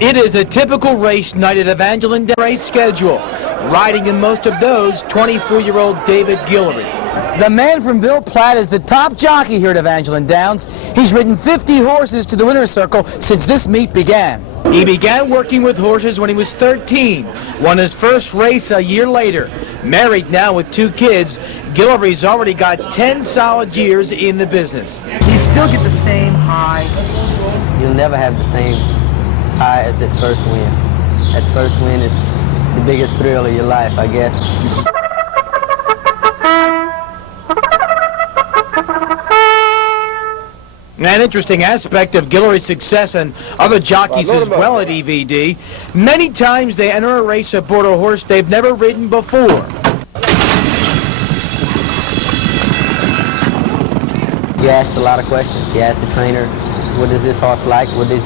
It is a typical race night at Evangeline race schedule. Riding in most of those, 24-year-old David Guillory. The man from Ville Platte is the top jockey here at Evangeline Downs. He's ridden 50 horses to the winner's circle since this meet began. He began working with horses when he was 13, won his first race a year later. Married now with 2 kids, Guillory's already got 10 solid years in the business. Do you still get the same high? You'll never have the same high as that first win. That first win is the biggest thrill of your life, I guess. An interesting aspect of Guillory's success and other jockeys as well at EVD, many times they enter a race aboard a horse they've never ridden before. You ask a lot of questions. You ask the trainer, what is this horse like? What does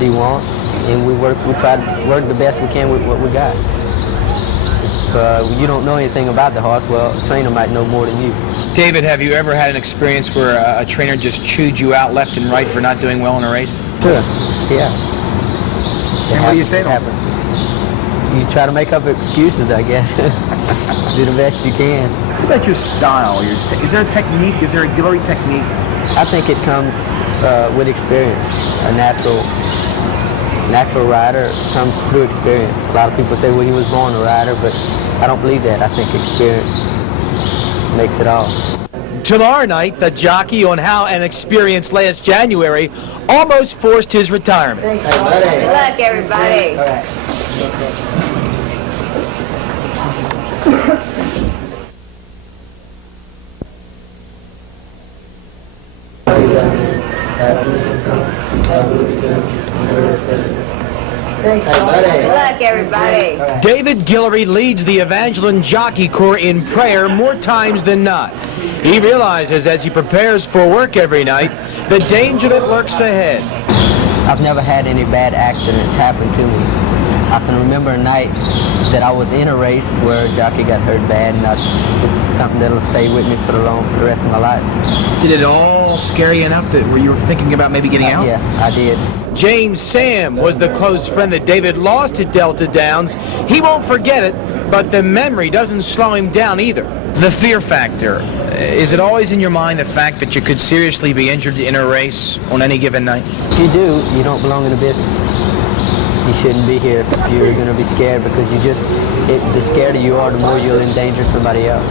he want? And we try to work the best we can with what we got. If you don't know anything about the horse, well, the trainer might know more than you. David, have you ever had an experience where a trainer just chewed you out left and right for not doing well in a race? Sure, yeah. And what do you say to him? You try to make up excuses, I guess. Do the best you can. What about your style? Is there a technique? Is there a Guillory technique? I think it comes with experience. A natural rider comes through experience. A lot of people say, well, he was born a rider, but I don't believe that. I think experience makes it all. Tomorrow night, the jockey on how an experience last January almost forced his retirement. Hey, buddy. Good luck, everybody. All right. Good luck, everybody. David Guillory leads the Evangeline Jockey Corps in prayer more times than not. He realizes as he prepares for work every night the danger that lurks ahead. I've never had any bad accidents happen to me. I can remember a night that I was in a race where a jockey got hurt bad, and it's something that'll stay with me for the rest of my life. Did it all scare you enough that where you were thinking about maybe getting out? Yeah, I did. James Sam was the close friend that David lost at Delta Downs. He won't forget it, but the memory doesn't slow him down either. The fear factor, is it always in your mind the fact that you could seriously be injured in a race on any given night? If you do, you don't belong in the business. You shouldn't be here if you're going to be scared, because the scarier you are, the more you'll endanger somebody else.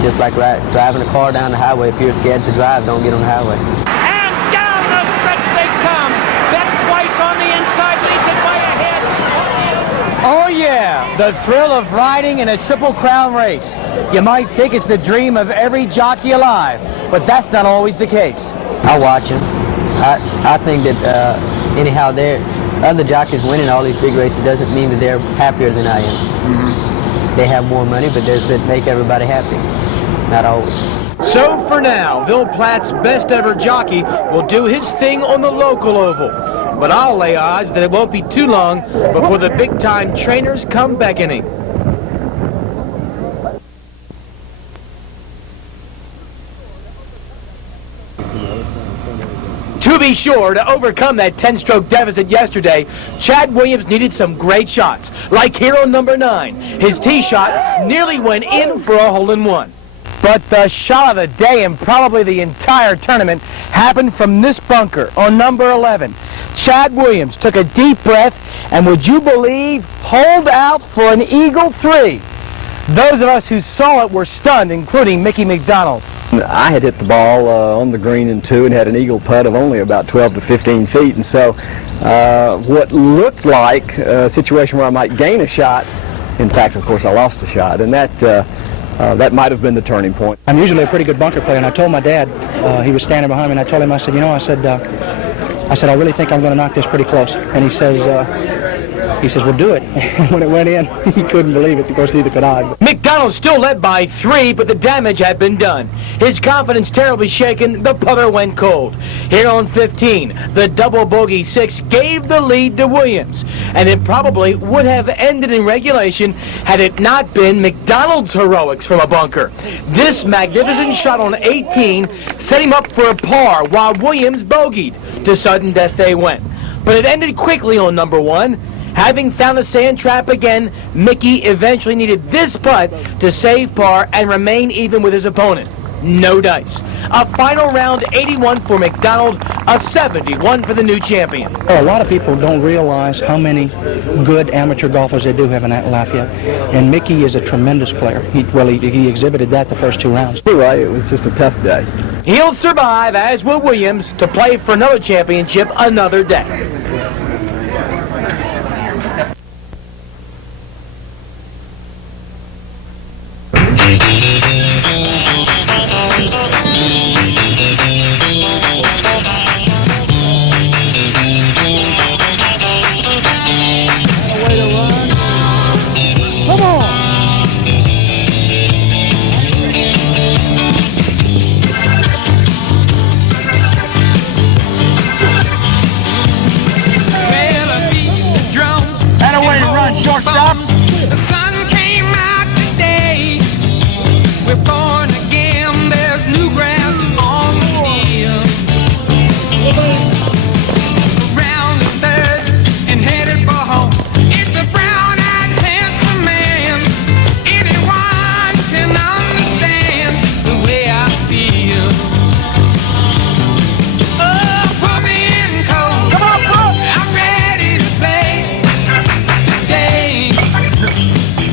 Just like driving a car down the highway. If you're scared to drive, don't get on the highway. And down the stretch they come. Then twice on the inside, leads it by a head. Oh yeah, the thrill of riding in a Triple Crown race. You might think it's the dream of every jockey alive, but that's not always the case. I watch them. I think that anyhow, other jockeys winning all these big races doesn't mean that they're happier than I am. Mm-hmm. They have more money, but does it make everybody happy? Not always. So for now, Ville Platte's best ever jockey will do his thing on the local oval. But I'll lay odds that it won't be too long before the big-time trainers come beckoning. To be sure, to overcome that 10-stroke deficit yesterday, Chad Williams needed some great shots, like hero number 9. His tee shot nearly went in for a hole-in-one. But the shot of the day and probably the entire tournament happened from this bunker on number 11. Chad Williams took a deep breath and, would you believe, holed out for an eagle 3. Those of us who saw it were stunned, including Mickey McDonald. I had hit the ball on the green in 2 and had an eagle putt of only about 12 to 15 feet, and so what looked like a situation where I might gain a shot, in fact, of course, I lost a shot, and that might have been the turning point. I'm usually a pretty good bunker player, and I told my dad, he was standing behind me, and I told him, I said, I really think I'm going to knock this pretty close. And he says, well, do it. And when it went in, he couldn't believe it. Of course, neither could I. McDonald still led by 3, but the damage had been done. His confidence terribly shaken, the putter went cold. Here on 15, the double bogey 6 gave the lead to Williams, and it probably would have ended in regulation had it not been McDonald's heroics from a bunker. This magnificent shot on 18 set him up for a par while Williams bogeyed. to sudden death they went. But it ended quickly on number 1. Having found the sand trap again, Mickey eventually needed this putt to save par and remain even with his opponent. No dice. A final round 81 for McDonald, a 71 for the new champion. A lot of people don't realize how many good amateur golfers they do have in Lafayette, and Mickey is a tremendous player. He exhibited that the first 2 rounds. Anyway, it was just a tough day. He'll survive, as will Williams, to play for another championship another day. The sun came out today. We're born again. There's new grass on the hill. Around the third and headed for home. It's a brown-eyed, handsome man. Anyone can understand the way I feel. Oh, put me in cold. I'm ready to play today.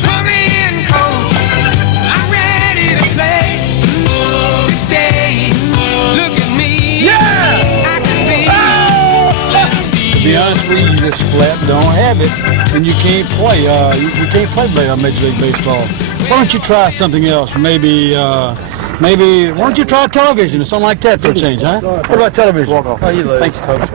Put me in cold. I'm ready to play today. Look at me. Yeah! I can be 17. To be honest with you, you just flat don't have it, and you can't play. You can't play Major League Baseball. Why don't you try something else? Maybe why don't you try television or something like that for a change, huh? What about television? Oh, you lose. Thanks, Coach.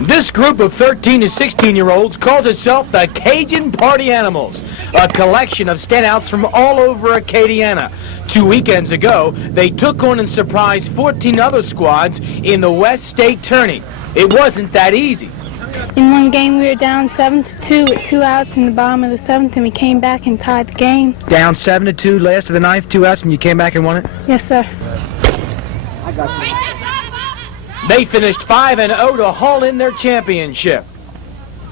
This group of 13 to 16-year-olds calls itself the Cajun Party Animals, a collection of standouts from all over Acadiana. 2 weekends ago, they took on and surprised 14 other squads in the West State Tourney. It wasn't that easy. In one game, we were down 7-2 with 2 outs in the bottom of the 7th, and we came back and tied the game. Down 7-2, last of the 9th, 2 outs, and you came back and won it? Yes, sir. They finished 5-0 to haul in their championship.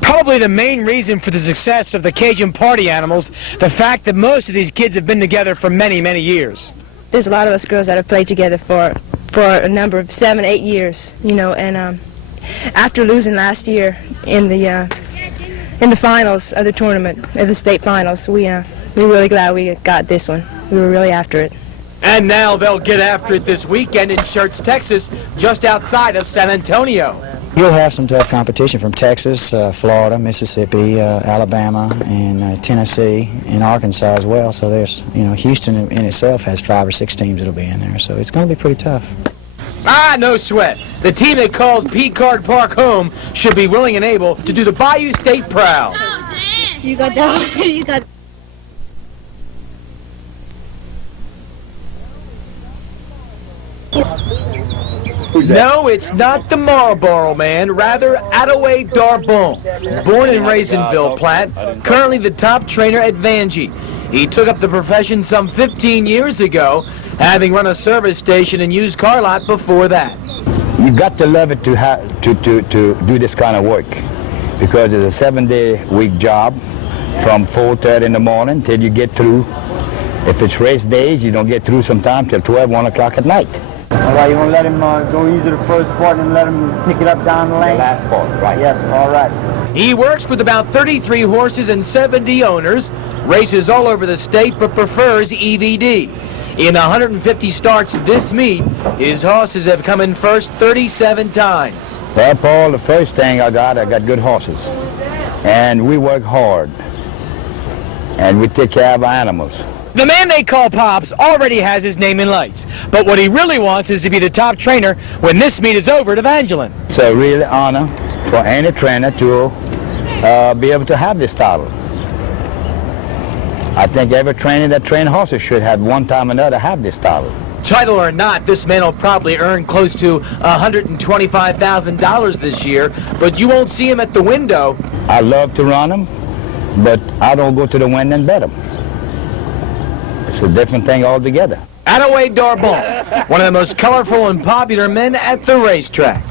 Probably the main reason for the success of the Cajun Party Animals, the fact that most of these kids have been together for many, many years. There's a lot of us girls that have played together for a number of 7-8 years, you know, and after losing last year in the finals of the tournament, of the state finals, we're really glad we got this one. We were really after it. And now they'll get after it this weekend in Schertz, Texas, just outside of San Antonio. You'll have some tough competition from Texas, Florida, Mississippi, Alabama, and Tennessee, and Arkansas as well. So there's, Houston in itself has 5 or 6 teams that'll be in there. So it's going to be pretty tough. No sweat. The team that calls P-Card Park home should be willing and able to do the Bayou State proud. You got that. You got. No, it's not the Marlboro Man, rather Attaway Darbon. Born and raised in Ville Platte, currently the top trainer at Vangie. He took up the profession some 15 years ago, having run a service station and used car lot before that. You got to love it to do this kind of work, because it's a 7-day-week job from 4:30 in the morning till you get through. If it's race days, you don't get through sometime till 12, 1 o'clock at night. All right, you want to let him go easy the first part and let him pick it up down the lane? The last part, right. Yes, all right. He works with about 33 horses and 70 owners, races all over the state, but prefers EVD. In 150 starts this meet, his horses have come in first 37 times. Well, Paul, the first thing I got good horses. And we work hard. And we take care of our animals. The man they call Pops already has his name in lights, but what he really wants is to be the top trainer when this meet is over at Evangeline. It's a real honor for any trainer to be able to have this title. I think every trainer that trains horses should have one time or another have this title. Title or not, this man will probably earn close to $125,000 this year, but you won't see him at the window. I love to run them, but I don't go to the window and bet them. It's a different thing altogether. Attaway Darbon, one of the most colorful and popular men at the racetrack.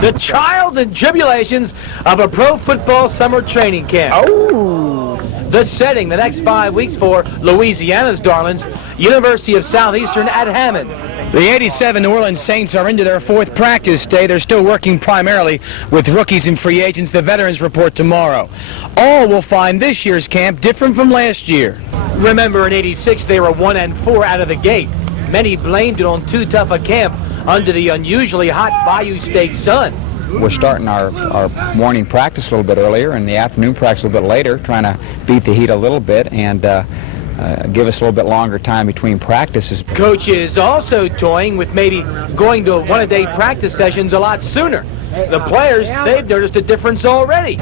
The trials and tribulations of a pro football summer training camp. Oh! The setting the next 5 weeks for Louisiana's darlings, University of Southeastern at Hammond. The 87 New Orleans Saints are into their 4th practice day. They're still working primarily with rookies and free agents. The veterans report tomorrow. All will find this year's camp different from last year. Remember, in '86, they were 1-4 out of the gate. Many blamed it on too tough a camp under the unusually hot Bayou State sun. We're starting our morning practice a little bit earlier and the afternoon practice a little bit later, trying to beat the heat a little bit and give us a little bit longer time between practices. Coach is also toying with maybe going to one-a-day practice sessions a lot sooner. The players, they've noticed a difference already.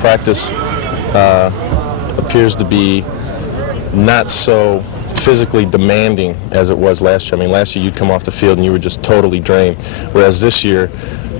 Practice appears to be not so physically demanding as it was last year. I mean, last year you'd come off the field and you were just totally drained, whereas this year,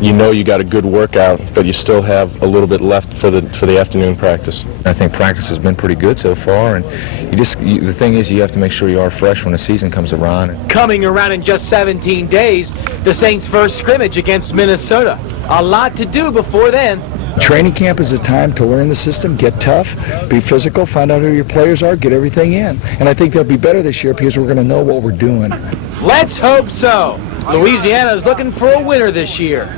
you know you got a good workout, but you still have a little bit left for the afternoon practice. I think practice has been pretty good so far, and the thing is you have to make sure you are fresh when the season comes around. Coming around in just 17 days, the Saints' first scrimmage against Minnesota. A lot to do before then. Training camp is a time to learn the system, get tough, be physical, find out who your players are, get everything in. And I think they'll be better this year because we're going to know what we're doing. Let's hope so. Louisiana's looking for a winner this year.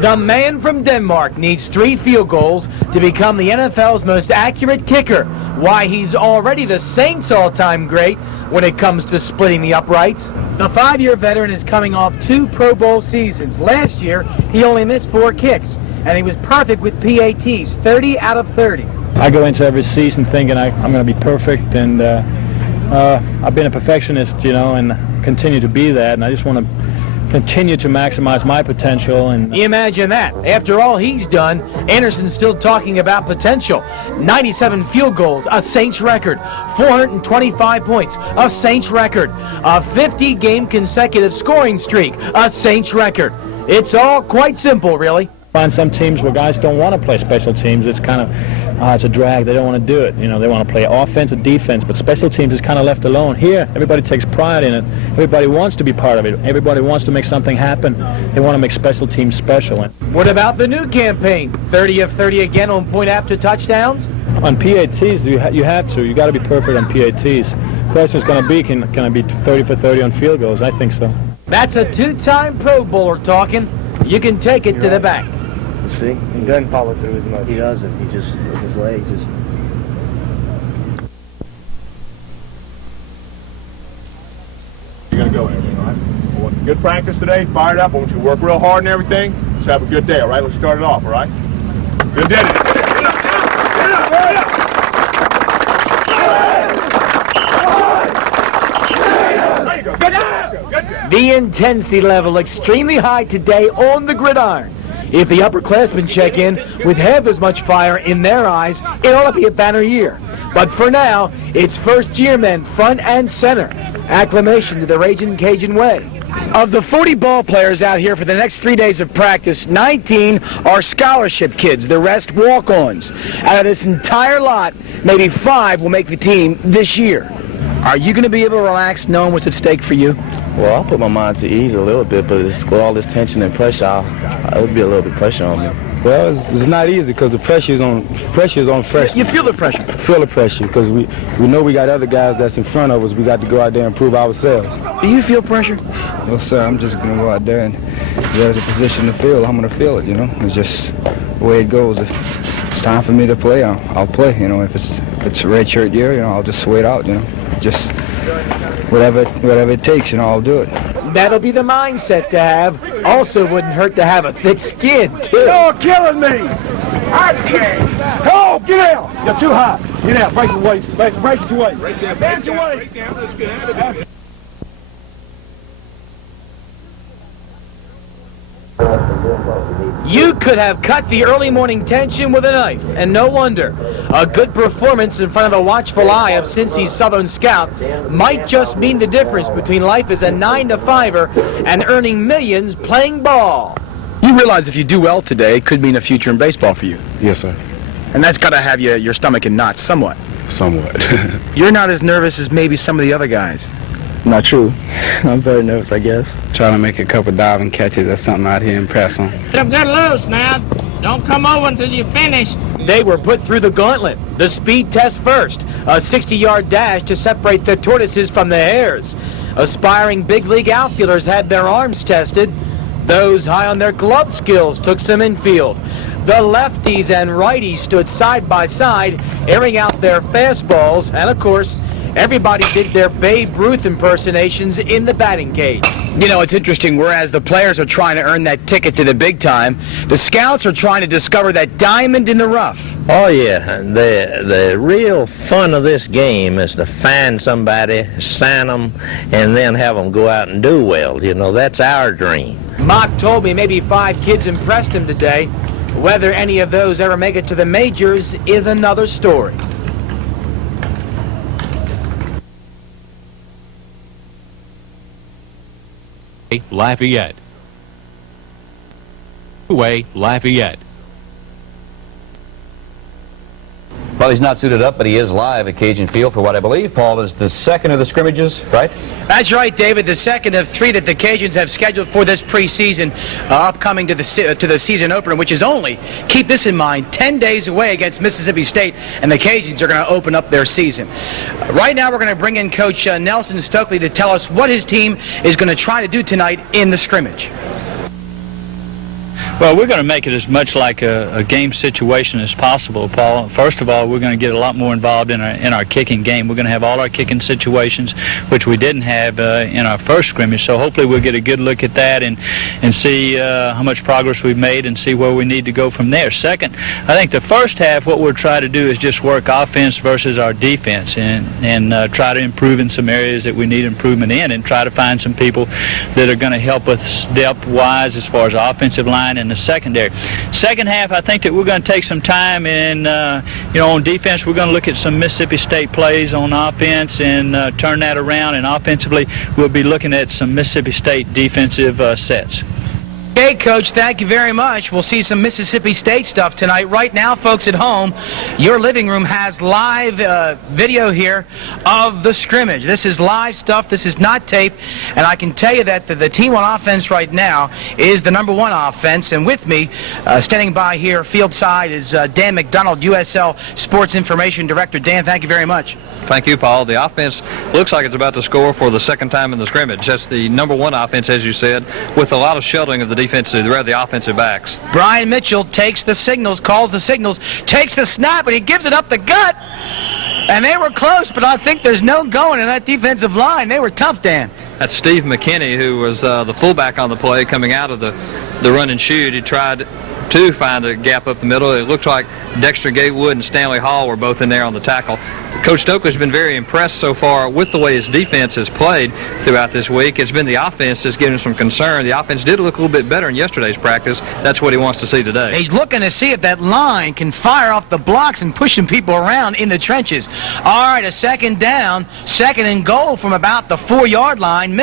The man from Denmark needs 3 field goals to become the NFL's most accurate kicker. Why, he's already the Saints' all-time great when it comes to splitting the uprights. The 5-year veteran is coming off 2 Pro Bowl seasons. Last year, he only missed 4 kicks, and he was perfect with PATs, 30 out of 30. I go into every season thinking I'm going to be perfect, and I've been a perfectionist, you know, and continue to be that, and I just want to continue to maximize my potential. And imagine that. After all he's done, Anderson's still talking about potential. 97 field goals, a Saints record. 425 points, a Saints record. A 50-game consecutive scoring streak, a Saints record. It's all quite simple, really. Find some teams where guys don't want to play special teams. It's kind of it's a drag. They don't want to do it. You know, they want to play offense or defense, but special teams is kind of left alone. Here, everybody takes pride in it. Everybody wants to be part of it. Everybody wants to make something happen. They want to make special teams special. What about the new campaign? 30 of 30 again on point after touchdowns? On PATs, you have to. You got to be perfect on PATs. The question is going to be, can I be 30 for 30 on field goals? I think so. That's a 2-time Pro Bowler talking. You can take it to the bank. See, he doesn't follow through as much. He doesn't. He just, with his leg, just. You're gonna go, everything, all right? I want good practice today. Fired up. I want you to work real hard and everything. Let's have a good day, all right? Let's start it off, all right? Good day. The intensity level extremely high today on the gridiron. If the upperclassmen check in with half as much fire in their eyes, it ought to be a banner year. But for now, it's first-year men front and center. Acclamation to the Ragin' Cajun way. Of the 40 ball players out here for the next 3 days of practice, 19 are scholarship kids. The rest walk-ons. Out of this entire lot, maybe 5 will make the team this year. Are you going to be able to relax knowing what's at stake for you? Well, I'll put my mind to ease a little bit, but with all this tension and pressure, it'll be a little bit pressure on me. Well, it's not easy because the pressure is on fresh. You feel the pressure? Feel the pressure because we know we got other guys that's in front of us. We got to go out there and prove ourselves. Do you feel pressure? Well, sir, I'm just going to go out there and there's a position to feel. I'm going to feel it, you know. It's just the way it goes. If it's time for me to play, I'll play. You know, if it's a red shirt year, you know, I'll just sweat out, you know. Just whatever it takes, you know, I'll do it. That'll be the mindset to have. Also wouldn't hurt to have a thick skin, too. You're killing me! I can't! Oh, get out! You're too hot. Get out, break your waist. Break your waist. Break your waist. That's good. You could have cut the early morning tension with a knife, and no wonder. A good performance in front of the watchful eye of Cincy's Southern scout might just mean the difference between life as a 9-to-5er and earning millions playing ball. You realize if you do well today, it could mean a future in baseball for you. Yes, sir. And that's got to have your stomach in knots somewhat. Somewhat. You're not as nervous as maybe some of the other guys. Not true. I'm very nervous, I guess. Trying to make a couple diving catches or something out here and press them. Get loose now. Don't come over until you're finished. They were put through the gauntlet. The speed test first. A 60-yard dash to separate the tortoises from the hares. Aspiring big league outfielders had their arms tested. Those high on their glove skills took some infield. The lefties and righties stood side by side, airing out their fastballs, and of course, everybody did their Babe Ruth impersonations in the batting cage. You know, it's interesting, whereas the players are trying to earn that ticket to the big time, the scouts are trying to discover that diamond in the rough. Oh, yeah. The real fun of this game is to find somebody, sign them, and then have them go out and do well. You know, that's our dream. Mock told me maybe 5 kids impressed him today. Whether any of those ever make it to the majors is another story. Lafayette. Lafayette. Well, he's not suited up, but he is live at Cajun Field for what I believe, Paul, is the second of the scrimmages, right? That's right, David. The second of 3 that the Cajuns have scheduled for this preseason, upcoming to the season opener, which is only, keep this in mind, 10 days away against Mississippi State, and the Cajuns are going to open up their season. Right now, we're going to bring in Coach Nelson Stokely to tell us what his team is going to try to do tonight in the scrimmage. Well, we're going to make it as much like a game situation as possible, Paul. First of all, we're going to get a lot more involved in our kicking game. We're going to have all our kicking situations, which we didn't have in our first scrimmage. So hopefully we'll get a good look at that and see how much progress we've made and see where we need to go from there. Second, I think the first half, what we'll try to do is just work offense versus our defense and try to improve in some areas that we need improvement in and try to find some people that are going to help us depth-wise as far as offensive line and the secondary. Second half, I think that we're going to take some time and, on defense, we're going to look at some Mississippi State plays on offense and turn that around, and offensively, we'll be looking at some Mississippi State defensive sets. Okay, Coach, thank you very much. We'll see some Mississippi State stuff tonight. Right now, folks at home, your living room has live video here of the scrimmage. This is live stuff. This is not tape. And I can tell you that the team on offense right now is the #1 offense. And with me, standing by here, field side, is Dan McDonald, USL Sports Information Director. Dan, thank you very much. Thank you, Paul. The offense looks like it's about to score for the second time in the scrimmage. That's the #1 offense, as you said, with a lot of sheltering of the offensive backs. Brian Mitchell takes the signals, calls the signals, takes the snap, and he gives it up the gut. And they were close, but I think there's no going in that defensive line. They were tough, Dan. That's Steve McKinney, who was the fullback on the play coming out of the run and shoot. He tried to find a gap up the middle. It looked like Dexter Gatewood and Stanley Hall were both in there on the tackle. Coach Stokely's been very impressed so far with the way his defense has played throughout this week. It's been the offense that's given him some concern. The offense did look a little bit better in yesterday's practice. That's what he wants to see today. He's looking to see if that line can fire off the blocks and pushing people around in the trenches. All right, a second down, second and goal from about the 4-yard line.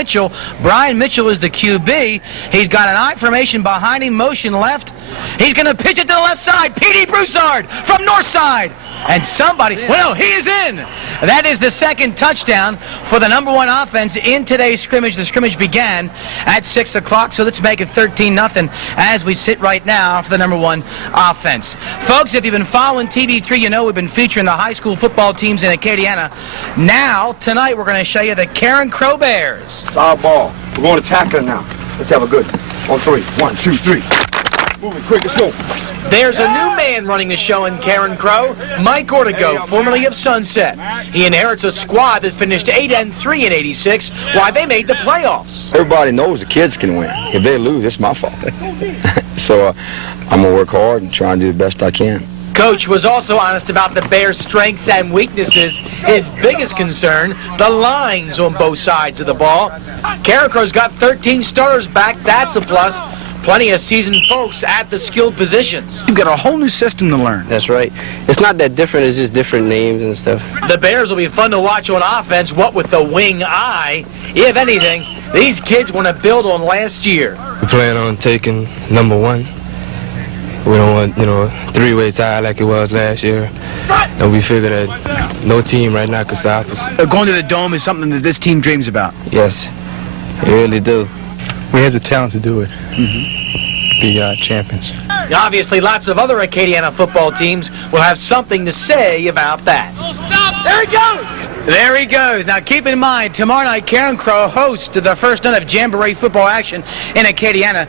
Brian Mitchell is the QB. He's got an I formation behind him, motion left. He's going to pitch it to the left side. P.D. Broussard from north side. And somebody, well, no, he is in. That is the second touchdown for the #1 offense in today's scrimmage. The scrimmage began at 6 o'clock, so let's make it 13-0 as we sit right now for the #1 offense. Folks, if you've been following TV3, you know we've been featuring the high school football teams in Acadiana. Now, tonight, we're going to show you the Karen Crow Bears. It's our ball. We're going to tackle now. Let's have a good on 3. 1, 2, 3. Moving quick, let's go. There's a new man running the show in Karen Crow, Mike Ortego, formerly of Sunset. He inherits a squad that finished 8-3 in '86, while they made the playoffs. Everybody knows the kids can win. If they lose, it's my fault. So I'm going to work hard and try and do the best I can. Coach was also honest about the Bears' strengths and weaknesses. His biggest concern, the lines on both sides of the ball. Carencrow's got 13 starters back. That's a plus. Plenty of seasoned folks at the skilled positions. You've got a whole new system to learn. That's right. It's not that different. It's just different names and stuff. The Bears will be fun to watch on offense. What with the wing eye? If anything, these kids want to build on last year. We plan on taking number one. We don't want, three-way tie like it was last year. And we figure that no team right now can stop us. Going to the Dome is something that this team dreams about. Yes, we really do. We have the talent to do it. Be champions. Obviously, lots of other Acadiana football teams will have something to say about that. There he goes! There he goes. Now keep in mind, tomorrow night, Carencrow hosts the first night of Jamboree football action in Acadiana.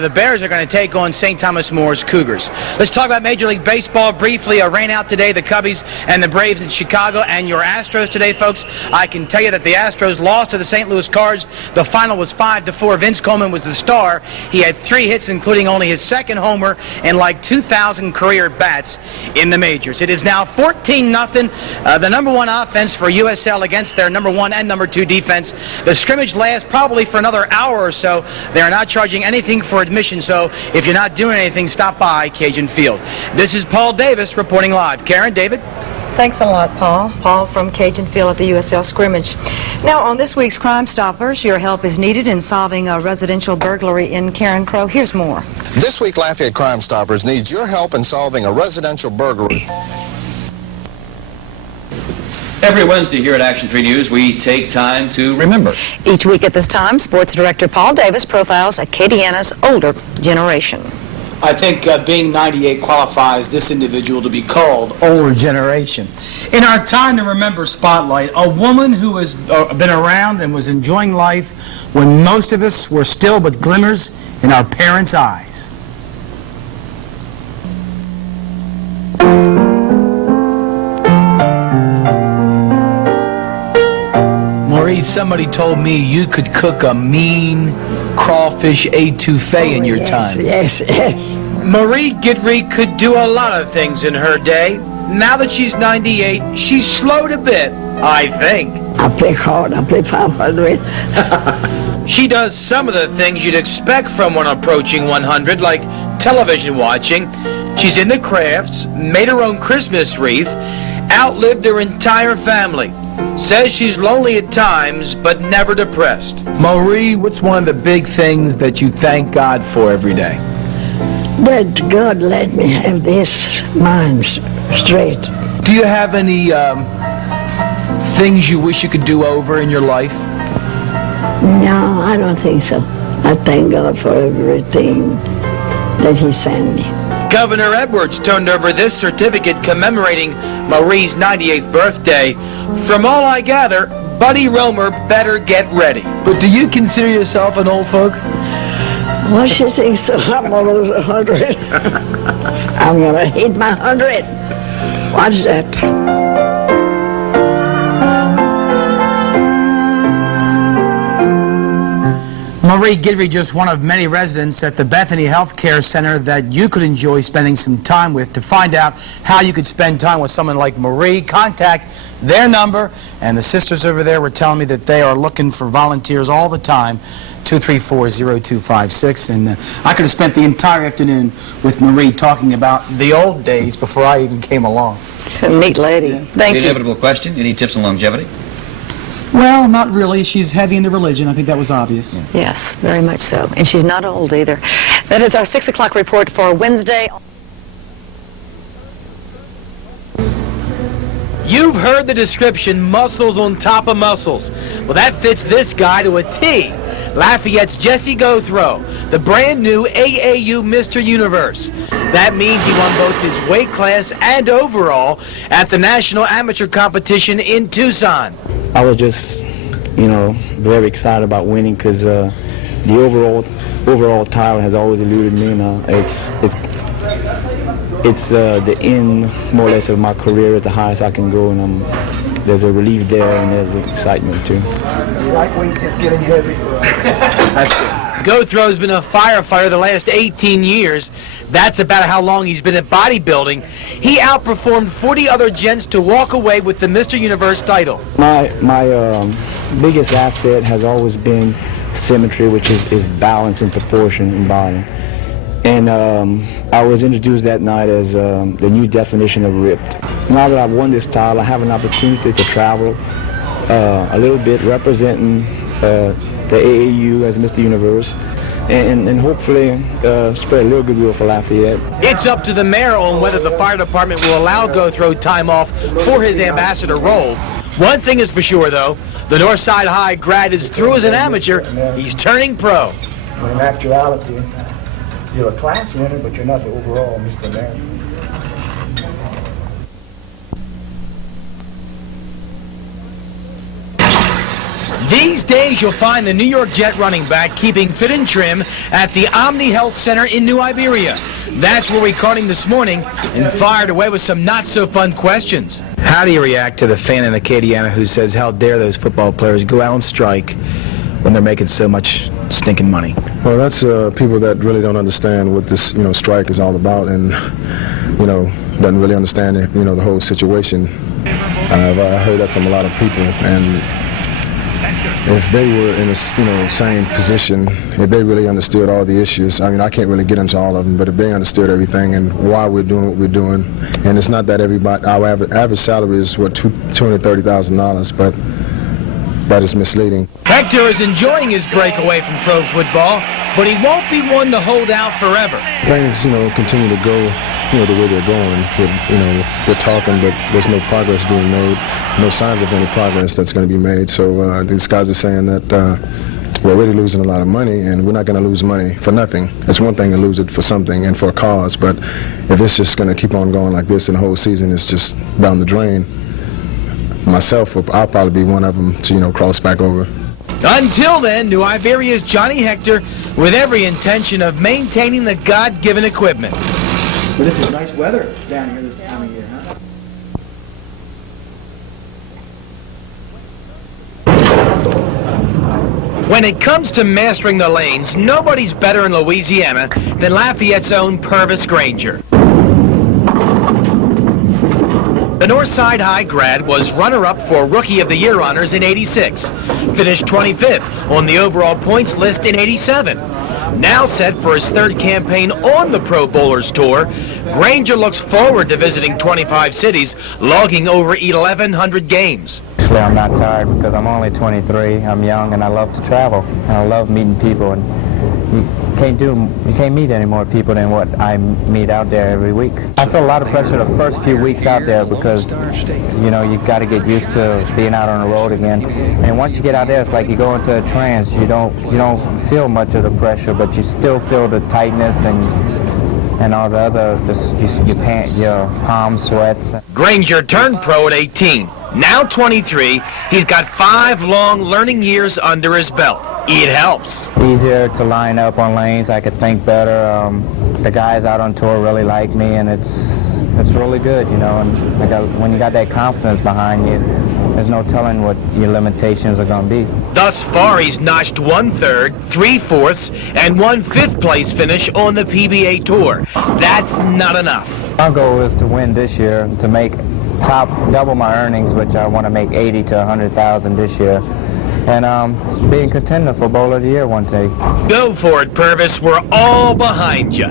The Bears are going to take on St. Thomas More's Cougars. Let's talk about Major League Baseball briefly. A rain out today, the Cubbies and the Braves in Chicago, and your Astros today, folks. I can tell you that the Astros lost to the St. Louis Cards. The final was 5-4. Vince Coleman was the star. He had 3 hits, including only his second homer and like 2,000 career bats in the majors. It is now 14-0. The number one offense for USL against their number 1 and number 2 defense. The scrimmage lasts probably for another hour or so. They are not charging anything for admission, so if you're not doing anything, stop by Cajun Field. This is Paul Davis reporting live. Karen, David? Thanks a lot, Paul. Paul from Cajun Field at the USL scrimmage. Now, on this week's Crime Stoppers, your help is needed in solving a residential burglary in Carencrow. Here's more. This week, Lafayette Crime Stoppers needs your help in solving a residential burglary. Every Wednesday here at Action 3 News, we take time to remember. Each week at this time, Sports Director Paul Davis profiles Acadiana's older generation. I think being 98 qualifies this individual to be called older generation. In our Time to Remember spotlight, a woman who has been around and was enjoying life when most of us were still but glimmers in our parents' eyes. Maurice, somebody told me you could cook a mean crawfish etouffee in your time. Yes. Marie Guidry could do a lot of things in her day. Now that she's 98, she's slowed a bit, I think. I play hard. I play 500. She does some of the things you'd expect from one approaching 100, like television watching. She's into crafts, made her own Christmas wreath, outlived her entire family. Says she's lonely at times, but never depressed. Marie, what's one of the big things that you thank God for every day? That God let me have this mind straight. Do you have any things you wish you could do over in your life? No, I don't think so. I thank God for everything that He sent me. Governor Edwards turned over this certificate commemorating Marie's 98th birthday. From all I gather, Buddy Romer better get ready. But do you consider yourself an old folk? What she thinks so? I'm almost 100. I'm gonna hit my 100. Watch that. Marie Guidry, just one of many residents at the Bethany Health Care Center that you could enjoy spending some time with. To find out how you could spend time with someone like Marie, contact their number. And the sisters over there were telling me that they are looking for volunteers all the time. 234-0256. And I could have spent the entire afternoon with Marie talking about the old days before I even came along. She's a neat lady. Yeah. Thank you. The inevitable question, any tips on longevity? Well, not really. She's heavy into religion. I think that was obvious. Yes, very much so. And she's not old either. That is our 6 o'clock report for Wednesday. You've heard the description, muscles on top of muscles. Well, that fits this guy to a T. Lafayette's Jesse Gothrow, the brand new AAU Mr. Universe. That means he won both his weight class and overall at the National Amateur Competition in Tucson. I was just, very excited about winning because the overall title has always eluded me. It's the end, more or less, of my career. It's the highest I can go, and there's a relief there, and there's excitement too. This lightweight is getting heavy. Gothrow's been a firefighter the last 18 years. That's about how long he's been at bodybuilding. He outperformed 40 other gents to walk away with the Mr. Universe title. My biggest asset has always been symmetry, which is balance and proportion in body. And I was introduced that night as the new definition of ripped. Now that I've won this title, I have an opportunity to travel a little bit, representing the AAU as Mr. Universe, and hopefully spread a little goodwill for Lafayette. It's up to the mayor on whether the fire department will allow Gothrow time off for his ambassador role. One thing is for sure, though, the Northside High grad is through as an amateur. He's turning pro. In actuality, you're a class winner, but you're not the overall Mr. Mayor. These days, you'll find the New York Jet running back keeping fit and trim at the Omni Health Center in New Iberia. That's where we caught him this morning and fired away with some not-so-fun questions. How do you react to the fan in Acadiana who says, how dare those football players go out on strike when they're making so much stinking money? Well, that's people that really don't understand what this, strike is all about, and, doesn't really understand, the whole situation. I've heard that from a lot of people, and if they were in a, same position, if they really understood all the issues, I can't really get into all of them, but if they understood everything and why we're doing what we're doing, and it's not that everybody, our average salary is, $230,000, but that is misleading. Hector is enjoying his break away from pro football, but he won't be one to hold out forever. Things, continue to go, the way they're going. They're talking, but there's no progress being made, no signs of any progress that's going to be made. So these guys are saying that we're already losing a lot of money, and we're not going to lose money for nothing. It's one thing to lose it for something and for a cause, but if it's just going to keep on going like this and the whole season is just down the drain, myself, I'll probably be one of them to, cross back over. Until then, New Iberia's Johnny Hector with every intention of maintaining the God-given equipment. Well, this is nice weather down here this time of year, huh? When it comes to mastering the lanes, nobody's better in Louisiana than Lafayette's own Purvis Granger. The Northside High grad was runner-up for Rookie of the Year honors in '86, finished 25th on the overall points list in '87. Now set for his third campaign on the Pro Bowlers Tour, Granger looks forward to visiting 25 cities, logging over 1,100 games. Actually, I'm not tired because I'm only 23. I'm young and I love to travel. And I love meeting people, and you can't meet any more people than what I meet out there every week. I feel a lot of pressure the first few weeks out there because you've got to get used to being out on the road again. And once you get out there, it's like you go into a trance. You don't feel much of the pressure, but you still feel the tightness and all the other, your palm sweats. Granger turned pro at 18. Now 23, he's got 5 long learning years under his belt. It helps. Easier to line up on lanes. I could think better. The guys out on tour really like me, and it's really good, And when you got that confidence behind you, there's no telling what your limitations are going to be. Thus far, he's notched 1/3, 3/4, and 1/5 place finish on the PBA Tour. That's not enough. Our goal is to win this year, to make double my earnings, which I want to make 80 to 100,000 this year, and being contender for Bowler of the Year one day. Go for it, Purvis. We're all behind you.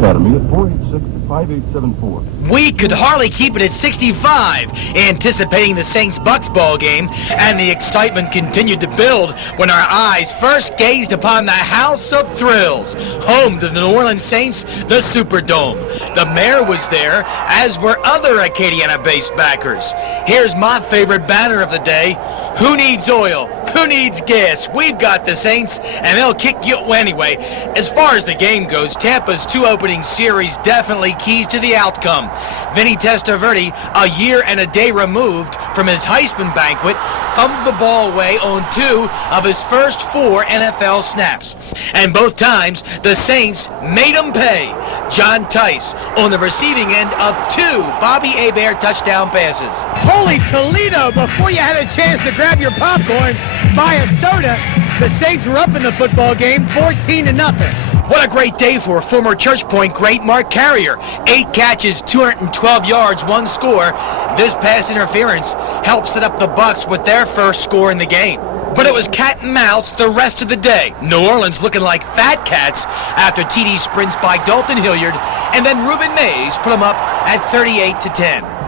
Academy at 486-5874. We could hardly keep it at 65, anticipating the Saints-Bucks ball game, and the excitement continued to build when our eyes first gazed upon the House of Thrills, home to the New Orleans Saints, the Superdome. The mayor was there, as were other Acadiana-based backers. Here's my favorite banner of the day: Who needs oil? Who needs gas? We've got the Saints, and they'll kick you anyway. As far as the game goes, Tampa's 2 opening series definitely keys to the outcome. Vinny Testaverde, a year and a day removed from his Heisman banquet, fumbled the ball away on 2 of his first 4 NFL snaps. And both times, the Saints made him pay. John Tice on the receiving end of 2 Bobby Hebert touchdown passes. Holy Toledo, before you had a chance to grab your popcorn, buy a soda, the Saints were up in the football game 14-0. What a great day for former Church Point great Mark Carrier. 8 catches, 212 yards, 1 score. This pass interference helped set up the Bucs with their first score in the game. But it was cat and mouse the rest of the day. New Orleans looking like fat cats after TD sprints by Dalton Hilliard, and then Reuben Mays put them up at 38-10.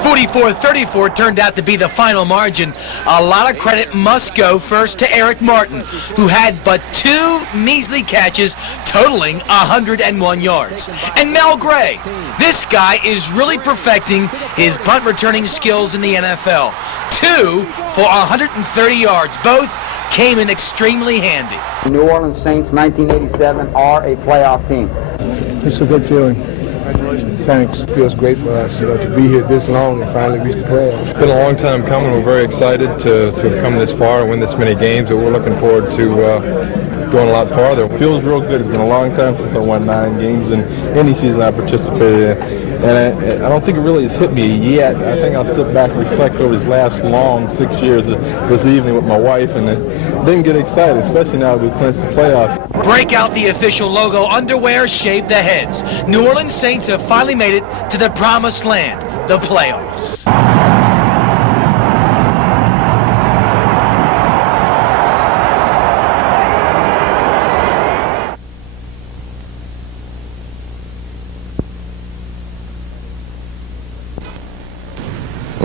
44-34 turned out to be the final margin. A lot of credit must go first to Eric Martin, who had but 2 measly catches totaling 101 yards. And Mel Gray. This guy is really perfecting his punt returning skills in the NFL. 2 for 130 yards. Both came in extremely handy. New Orleans Saints 1987 are a playoff team. It's a good feeling. Thanks. It feels great for us, to be here this long and finally reach the playoffs. It's been a long time coming. We're very excited to have come this far and win this many games, but we're looking forward to going a lot farther. It feels real good. It's been a long time since I won 9 games in any season I participated in. And I don't think it really has hit me yet. I think I'll sit back and reflect over these last long 6 years this evening with my wife, and then get excited, especially now that we clinched the playoffs. Break out the official logo underwear, shave the heads. New Orleans Saints have finally made it to the promised land, the playoffs.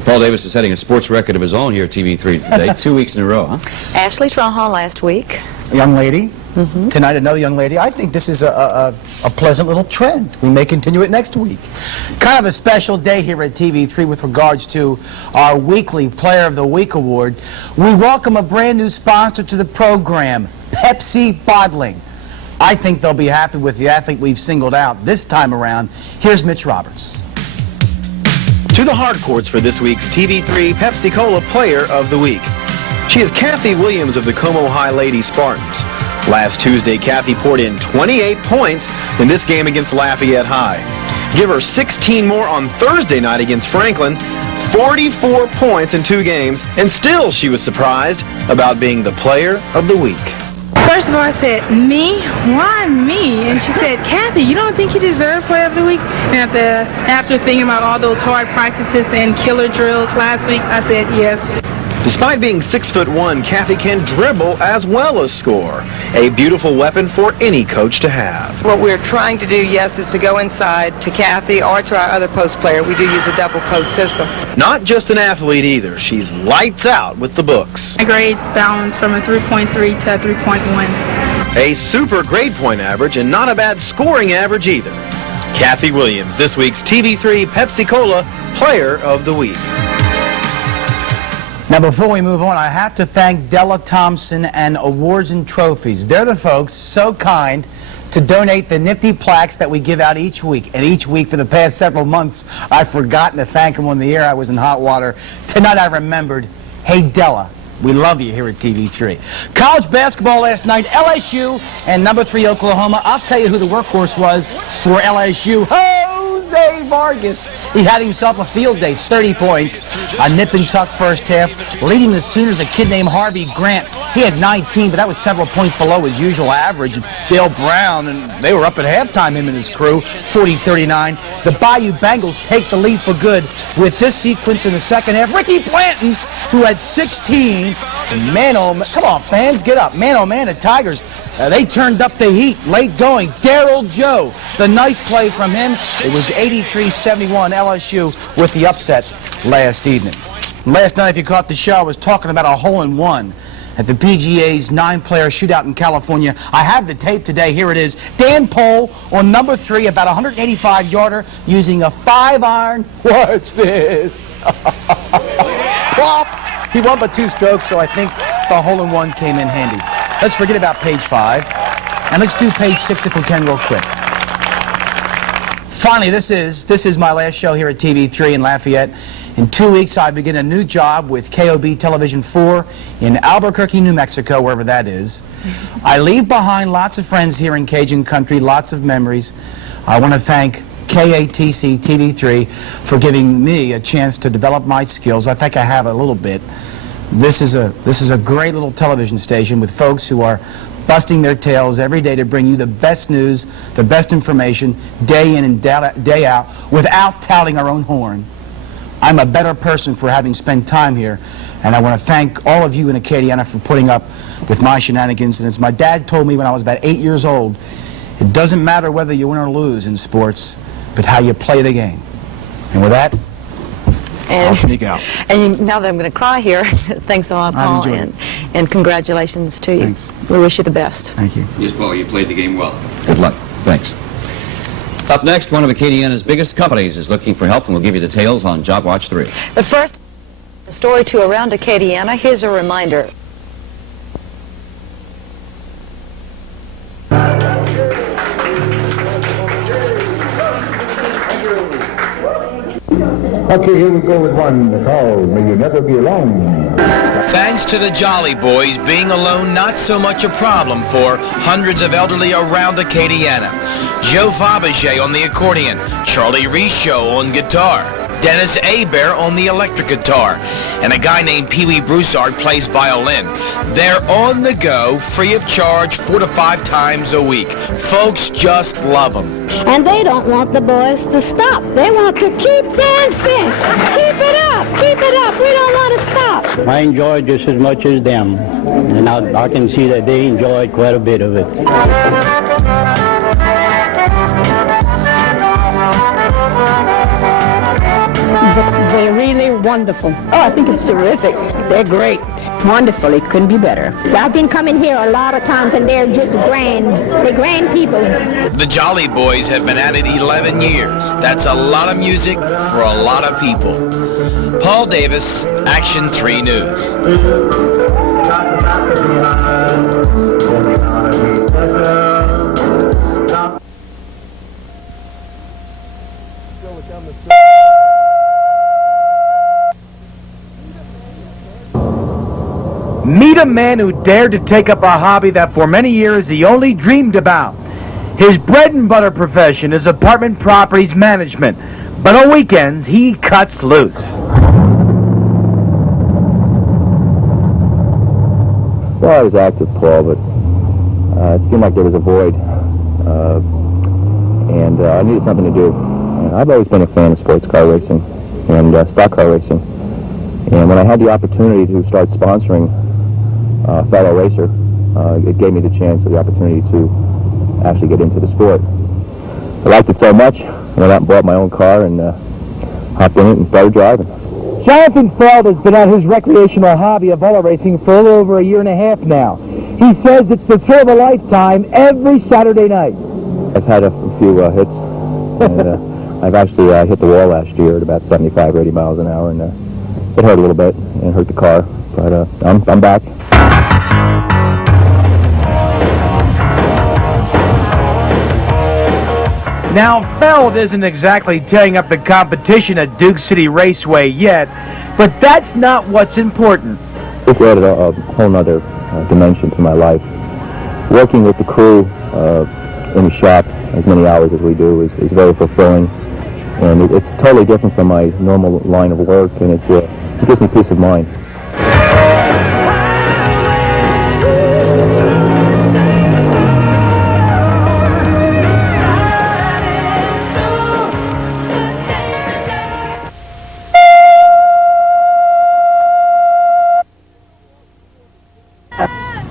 Paul Davis is setting a sports record of his own here at TV3 today, 2 weeks in a row, huh? Ashley Traha last week. Young lady. Tonight, another young lady. I think this is a pleasant little trend. We may continue it next week. Kind of a special day here at TV3 with regards to our weekly Player of the Week award. We welcome a brand new sponsor to the program, Pepsi Bottling. I think they'll be happy with the athlete we've singled out this time around. Here's Mitch Roberts. To the hard courts for this week's TV3 Pepsi-Cola Player of the Week. She is Kathy Williams of the Como High Lady Spartans. Last Tuesday, Kathy poured in 28 points in this game against Lafayette High. Give her 16 more on Thursday night against Franklin, 44 points in 2 games, and still she was surprised about being the Player of the Week. First of all, I said, me? Why me? And she said, Kathy, you don't think you deserve Player of the Week? And after thinking about all those hard practices and killer drills last week, I said yes. Despite being 6'1", Kathy can dribble as well as score. A beautiful weapon for any coach to have. What we're trying to do, yes, is to go inside to Kathy or to our other post player. We do use a double post system. Not just an athlete either. She's lights out with the books. My grades balance from a 3.3 to a 3.1. A super grade point average and not a bad scoring average either. Kathy Williams, this week's TV3 Pepsi-Cola Player of the Week. Now, before we move on, I have to thank Della Thompson and Awards and Trophies. They're the folks so kind to donate the nifty plaques that we give out each week. And each week for the past several months, I've forgotten to thank them on the air. I was in hot water. Tonight I remembered, hey, Della, we love you here at TV3. College basketball last night, LSU and number 3 Oklahoma. I'll tell you who the workhorse was for LSU. Jose Vargas. He had himself a field day, 30 points, a nip and tuck first half, leading the Sooners a kid named Harvey Grant. He had 19, but that was several points below his usual average. Dale Brown, and they were up at halftime, him and his crew, 40-39. The Bayou Bengals take the lead for good with this sequence in the second half. Ricky Blanton, who had 16, man, oh man, come on, fans, get up. Man, oh man, the Tigers, they turned up the heat, late going. Daryl Joe, the nice play from him. It was 83-71 LSU with the upset last evening. Last night, if you caught the show, I was talking about a hole-in-one at the PGA's 9-player shootout in California. I have the tape today. Here it is. Dan Pohl on number 3, about 185-yarder, using a 5-iron. Watch this. Plop. He won but 2 strokes, so I think the hole-in-one came in handy. Let's forget about page 5, and let's do page 6 if we can real quick. Finally, this is my last show here at TV3 in Lafayette. In 2 weeks, I begin a new job with KOB Television 4 in Albuquerque, New Mexico, wherever that is. I leave behind lots of friends here in Cajun country, lots of memories. I want to thank KATC TV3 for giving me a chance to develop my skills. I think I have a little bit. This is a great little television station with folks who are busting their tails every day to bring you the best news, the best information, day in and day out, without touting our own horn. I'm a better person for having spent time here, and I want to thank all of you in Acadiana for putting up with my shenanigans. And as my dad told me when I was about 8 years old, it doesn't matter whether you win or lose in sports, but how you play the game. And with that, I'll sneak out. And now that I'm going to cry here, thanks a lot, Paul, and congratulations to you. Thanks. We wish you the best. Thank you. Yes, Paul, you played the game well. Good luck. Thanks. Up next, one of Acadiana's biggest companies is looking for help, and we'll give you details on Job Watch 3. But first, the story to Around Acadiana. Here's a reminder. Okay, here we go with one called May You Never Be Alone. Thanks to the Jolly Boys, being alone not so much a problem for hundreds of elderly around Acadiana. Joe Fabergé on the accordion, Charlie Richaud on guitar, Dennis Hebert on the electric guitar, and a guy named Pee Wee Broussard plays violin. They're on the go, free of charge, 4 to 5 times a week. Folks just love them. And they don't want the boys to stop. They want to keep dancing. Keep it up. Keep it up. We don't want to stop. I enjoy just as much as them, and I can see that they enjoyed quite a bit of it. They're really wonderful. Oh, I think it's terrific. They're great. Wonderful. It couldn't be better. I've been coming here a lot of times, and they're just grand. They're grand people. The Jolly Boys have been at it 11 years. That's a lot of music for a lot of people. Paul Davis, Action 3 News. Meet a man who dared to take up a hobby that for many years he only dreamed about. His bread and butter profession is apartment properties management, but on weekends he cuts loose. Well, I was active, Paul, but it seemed like there was a void, and I needed something to do. And I've always been a fan of sports car racing and stock car racing. And when I had the opportunity to start sponsoring a fellow racer, it gave me the chance or the opportunity to actually get into the sport. I liked it so much, I went out and bought my own car and hopped in it and started driving. Jonathan Feld has been at his recreational hobby of auto racing for a little over a year and a half now. He says it's the thrill of a lifetime every Saturday night. I've had a few hits, and I've actually hit the wall last year at about 75 or 80 miles an hour, and it hurt a little bit and hurt the car, but I'm back. Now, Feld isn't exactly tearing up the competition at Duke City Raceway yet, but that's not what's important. This added a whole other dimension to my life. Working with the crew in the shop as many hours as we do is very fulfilling, and it's totally different from my normal line of work, and it gives me peace of mind.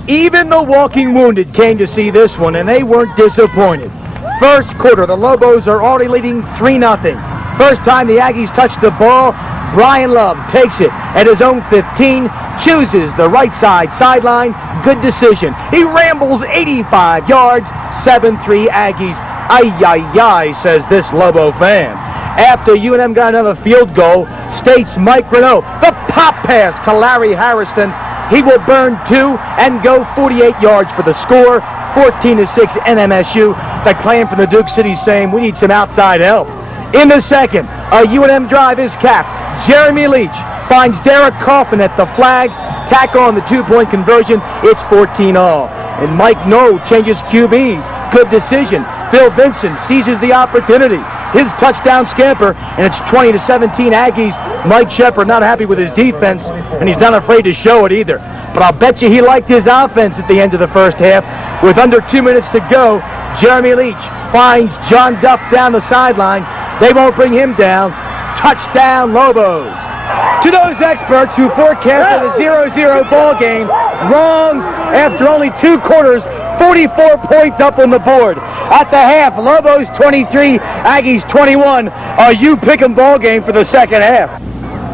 Even the walking wounded came to see this one, and they weren't disappointed. First quarter, the Lobos are already leading 3-0. First time the Aggies touch the ball, Brian Love takes it at his own 15, chooses the right side sideline. Good decision. He rambles 85 yards, 7-3 Aggies. Ay, ay, ay, says this Lobo fan. After UNM got another field goal, State's Mike Renault, the pop pass to Larry Harrison. He will burn 2 and go 48 yards for the score. 14-6 NMSU. The claim from the Duke City saying we need some outside help. In the second, a UNM drive is capped. Jeremy Leach finds Derek Coffin at the flag. Tack on the 2-point conversion. It's 14-all. And Mike No changes QBs. Good decision. Phil Vincent seizes the opportunity. His touchdown scamper, and it's 20-17 Aggies. Mike Shepard not happy with his defense, and he's not afraid to show it either. But I'll bet you he liked his offense at the end of the first half. With under 2 minutes to go, Jeremy Leach finds John Duff down the sideline. They won't bring him down. Touchdown, Lobos. To those experts who forecasted a 0-0 ball game, wrong. After only 2 quarters, 44 points up on the board. At the half, Lobos 23, Aggies 21. A you-pick-em ball game for the second half.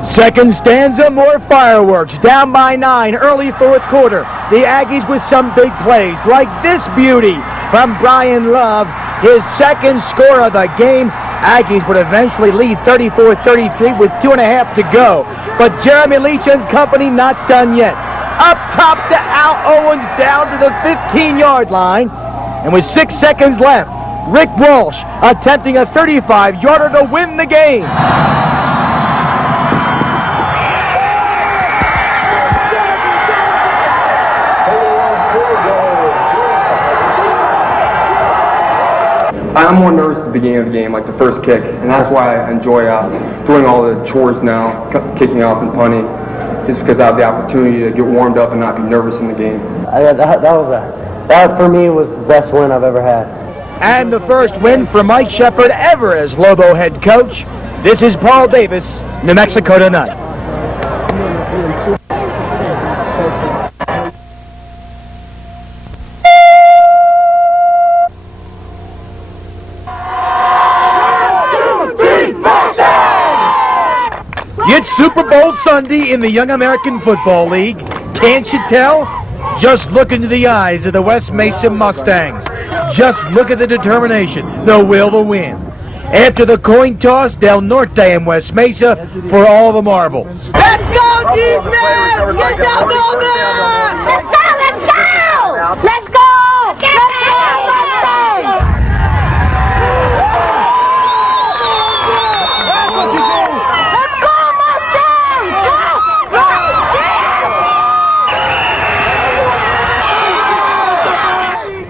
Second stanza, more fireworks. Down by 9, early fourth quarter. The Aggies with some big plays, like this beauty from Brian Love, his second score of the game. Aggies would eventually lead 34-33 with 2.5 to go. But Jeremy Leach and company not done yet. Up top to Al Owens down to the 15-yard line. And with 6 seconds left, Rick Walsh attempting a 35-yarder to win the game. I'm more nervous at the beginning of the game, like the first kick, and that's why I enjoy doing all the chores now, kicking off and punting, just because I have the opportunity to get warmed up and not be nervous in the game. That for me was the best win I've ever had. And the first win for Mike Shepard ever as Lobo head coach. This is Paul Davis, New Mexico Tonight. It's Super Bowl Sunday in the Young American Football League. Can't you tell? Just look into the eyes of the West Mesa Mustangs. Just look at the determination, the will to win. After the coin toss, Del Norte and West Mesa for all the marbles. Let's go, defense! Get that ball back! Let's go! Let's go! Let's go!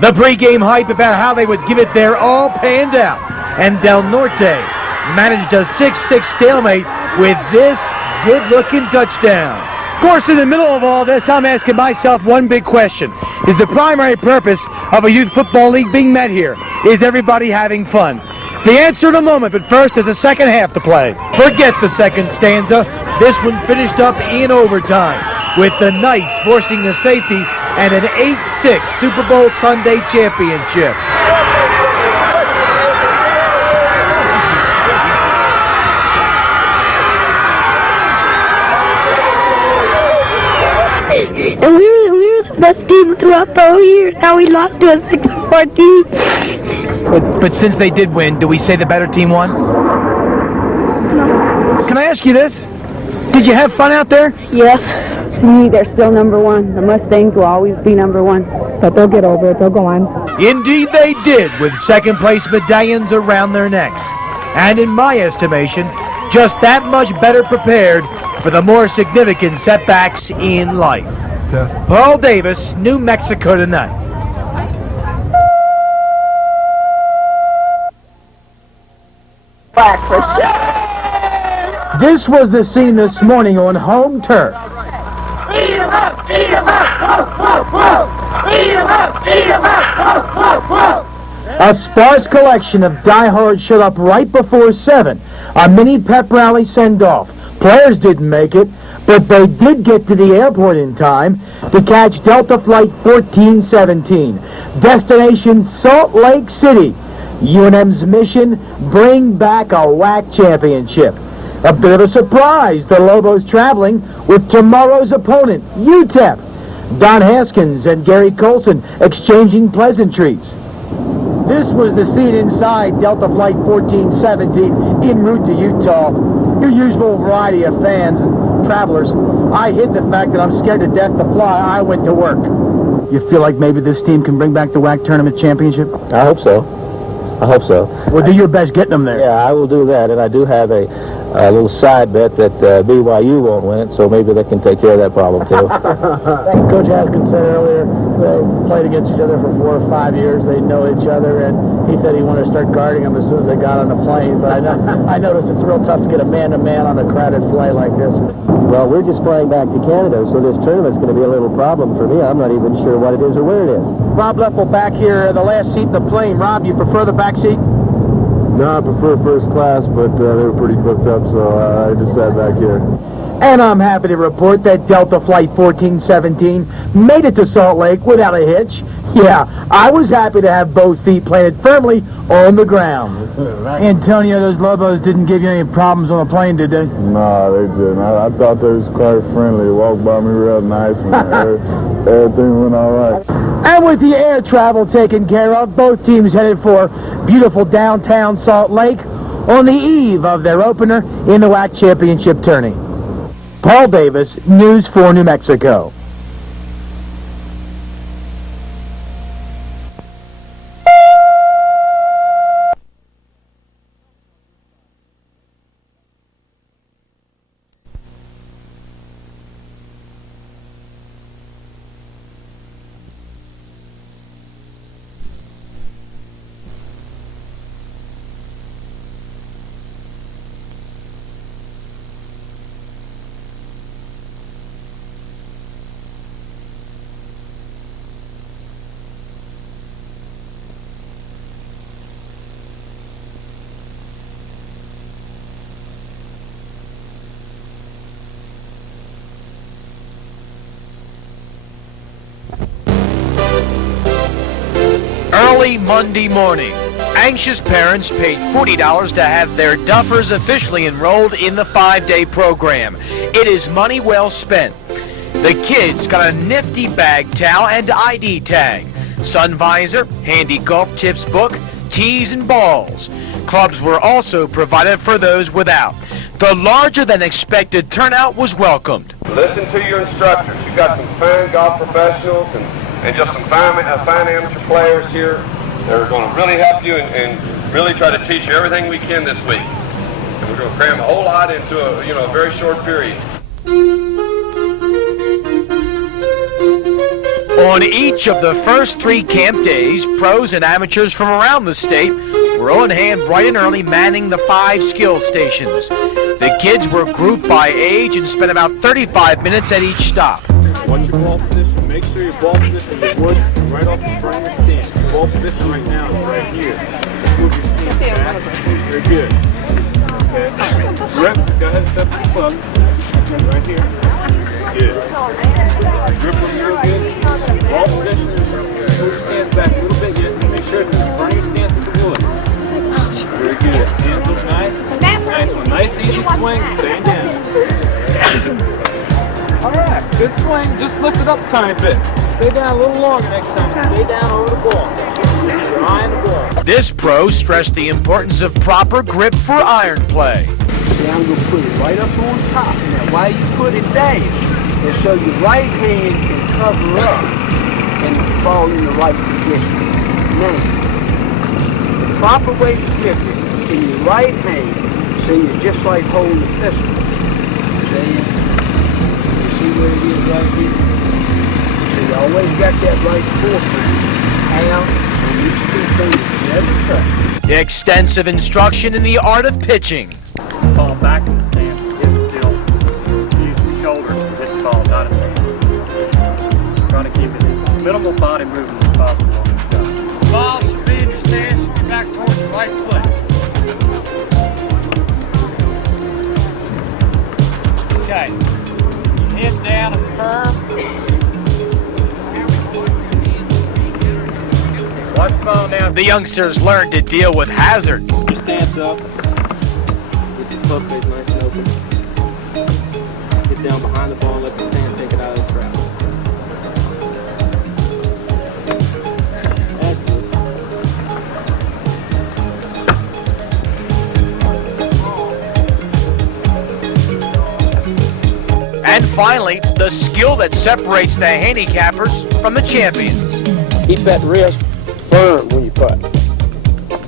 The pregame hype about how they would give it their all panned out. And Del Norte managed a 6-6 stalemate with this good-looking touchdown. Of course, in the middle of all this, I'm asking myself one big question. Is the primary purpose of a youth football league being met here? Is everybody having fun? The answer in a moment, but first there's a second half to play. Forget the second stanza. This one finished up in overtime, with the Knights forcing the safety and an 8-6 Super Bowl Sunday championship. And we were the best team throughout the whole year. Now we lost to a 6-4 team. But since they did win, do we say the better team won? No. Can I ask you this? Did you have fun out there? Yes. To me, they're still number one. The Mustangs will always be number one. But they'll get over it. They'll go on. Indeed they did, with second-place medallions around their necks. And in my estimation, just that much better prepared for the more significant setbacks in life. Paul Davis, New Mexico Tonight. Back for sure. This was the scene this morning on home turf. Eat 'em up, eat 'em up, whoa, whoa, whoa. Eat 'em up, eat 'em up, whoa, whoa, whoa. A sparse collection of diehards showed up right before 7. A mini pep rally send-off. Players didn't make it, but they did get to the airport in time to catch Delta Flight 1417. Destination Salt Lake City. UNM's mission, bring back a WAC championship. A bit of a surprise, the Lobos traveling with tomorrow's opponent, UTEP. Don Haskins and Gary Colson exchanging pleasantries. This was the scene inside Delta Flight 1417 en route to Utah. Your usual variety of fans and travelers. I hid the fact that I'm scared to death to fly. I went to work. You feel like maybe this team can bring back the WAC tournament championship? I hope so. I hope so. Well, do your best getting them there. Yeah, I will do that, and I do have a little side bet that BYU won't win it, so maybe they can take care of that problem, too. Coach Haskins said earlier they played against each other for 4 or 5 years. They know each other, and he said he wanted to start guarding them as soon as they got on the plane. But I noticed it's real tough to get a man-to-man on a crowded flight like this. Well, we're just flying back to Canada, so this tournament's going to be a little problem for me. I'm not even sure what it is or where it is. Rob Leffel back here, the last seat in the plane. Rob, you prefer the back seat? No, I prefer first class, but they were pretty booked up, so I just sat back here. And I'm happy to report that Delta Flight 1417 made it to Salt Lake without a hitch. Yeah, I was happy to have both feet planted firmly on the ground. Antonio, those Lobos didn't give you any problems on the plane, did they? No, they didn't. I thought they was quite friendly. They walked by me real nice, and everything went all right. And with the air travel taken care of, both teams headed for beautiful downtown Salt Lake on the eve of their opener in the WAC Championship tourney. Paul Davis, News 4 New Mexico. Early Monday morning, anxious parents paid $40 to have their duffers officially enrolled in the 5-day program. It is money well spent. The kids got a nifty bag towel and ID tag, sun visor, handy golf tips book, tees and balls. Clubs were also provided for those without. The larger than expected turnout was welcomed. Listen to your instructors. You've got some fine golf professionals and just some fine amateur players here that are going to really help you and really try to teach you everything we can this week. And we're going to cram a whole lot into a very short period. On each of the first 3 camp days, pros and amateurs from around the state were on hand bright and early manning the 5 skill stations. The kids were grouped by age and spent about 35 minutes at each stop. Watch your ball position. Make sure your ball position is right off the front of the stand. Your ball position right now is right here. Move your stance back. Very good. Okay. Grip. Go ahead and step to the club. Right here. Good. Grip them real good. Ball position is move your stance back a little bit yet. Make sure it's in front of your stance with the wood. Very good. Hands look nice. Nice one. Nice easy swing. Stay down. All right, good swing. Just lift it up a tiny bit. Stay down a little longer next time. Stay down over the ball. Keep your eye on the ball. This pro stressed the importance of proper grip for iron play. See, I'm going to put it right up on top. Now, why you put it down is so your right hand can cover up and fall in the right position. Now, the proper way to grip it in your right hand, see, is just like holding a pistol. See? See where it is right here? So you always got that right forefinger out on each 2 fingers. Never touch. Extensive instruction in the art of pitching. Ball back in the stance. Hit still. Use the shoulder to hit the ball, not his hand. Try to keep it minimal body movement as possible on this shot. Ball should be in your stance. Should be back towards your right foot. Okay. Head down and firm. Watch the ball down. The youngsters learned to deal with hazards. Your stance up. Get your club face nice and open. Get down behind the ball and let the sand take it out of the trap. finally, the skill that separates the handicappers from the champions. Keep that wrist firm when you putt.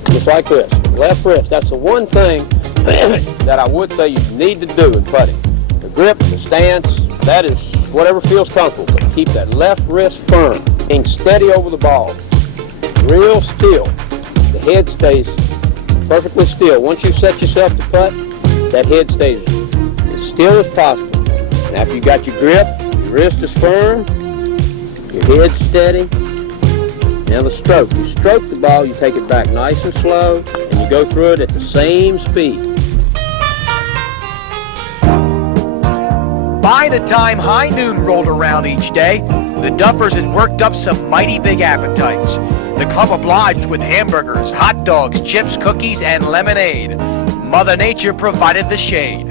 Just like this. Left wrist. That's the one thing that I would say you need to do in putting. The grip, the stance, that is whatever feels comfortable. But keep that left wrist firm. Being steady over the ball. Real still. The head stays perfectly still. Once you set yourself to putt, that head stays as still as possible. And after you got your grip, your wrist is firm, your head steady. Now the stroke. You stroke the ball, you take it back nice and slow, and you go through it at the same speed. By the time high noon rolled around each day, the Duffers had worked up some mighty big appetites. The club obliged with hamburgers, hot dogs, chips, cookies, and lemonade. Mother Nature provided the shade.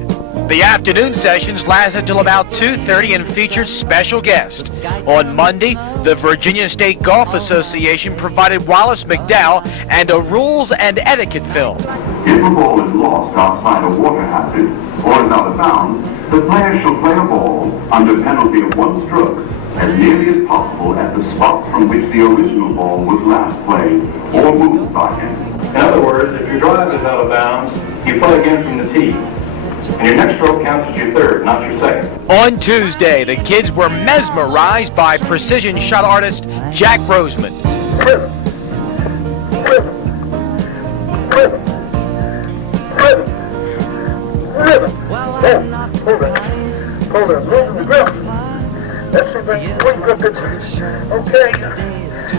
The afternoon sessions lasted till about 2:30 and featured special guests. On Monday, the Virginia State Golf Association provided Wallace McDowell and a rules and etiquette film. If a ball is lost outside a water hazard or is out of bounds, the player shall play a ball under penalty of 1 stroke as nearly as possible at the spot from which the original ball was last played or moved by him. In other words, if your drive is out of bounds, you play again from the tee. And your next stroke counts as your third, not your second. On Tuesday, the kids were mesmerized by precision shot artist Jack Roseman. Hold it, losing the grip. Let's see if I can grip it. Okay.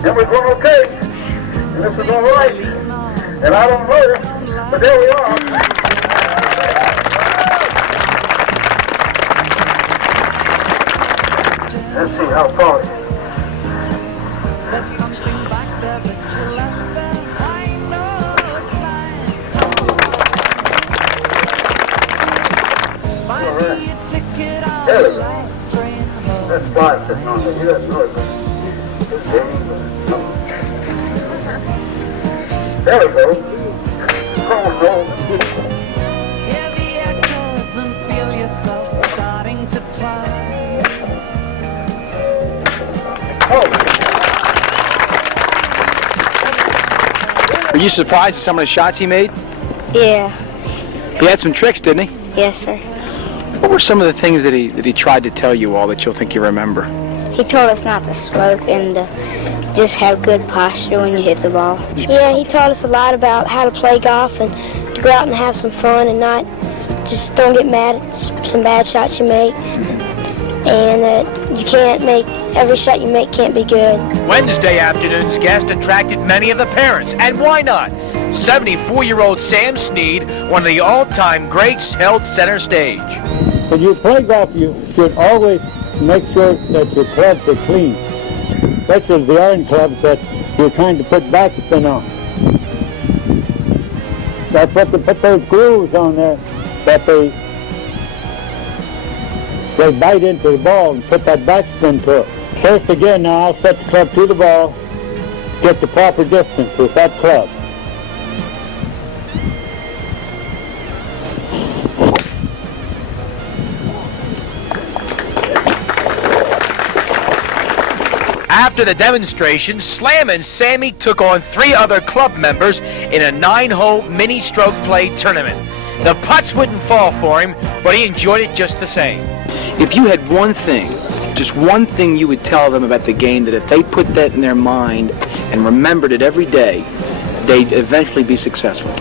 And we're going okay. And this is all right. And I don't know, but there we are. Let's see how far. There we go. That's 5 sitting on there. You got to There we go. Roll. Were you surprised at some of the shots he made? Yeah. He had some tricks, didn't he? Yes, sir. What were some of the things that he tried to tell you all that you'll think you remember? He told us not to smoke and just have good posture when you hit the ball. Yeah, he taught us a lot about how to play golf and to go out and have some fun and not just don't get mad at some bad shots you make. And that you can't make, every shot you make can't be good. Wednesday afternoon's guest attracted many of the parents, and why not? 74-year-old Sam Sneed, one of the all-time greats, held center stage. When you play golf, you should always make sure that your clubs are clean, especially the iron clubs that you're trying to put backspin on. That's what they put those grooves on there that they bite into the ball and put that backspin to it. First again, now I'll set the club to the ball, get the proper distance with that club. After the demonstration, Slam and Sammy took on 3 other club members in a 9-hole mini-stroke play tournament. The putts wouldn't fall for him, but he enjoyed it just the same. If you had one thing, just one thing you would tell them about the game, that if they put that in their mind and remembered it every day, they'd eventually be successful.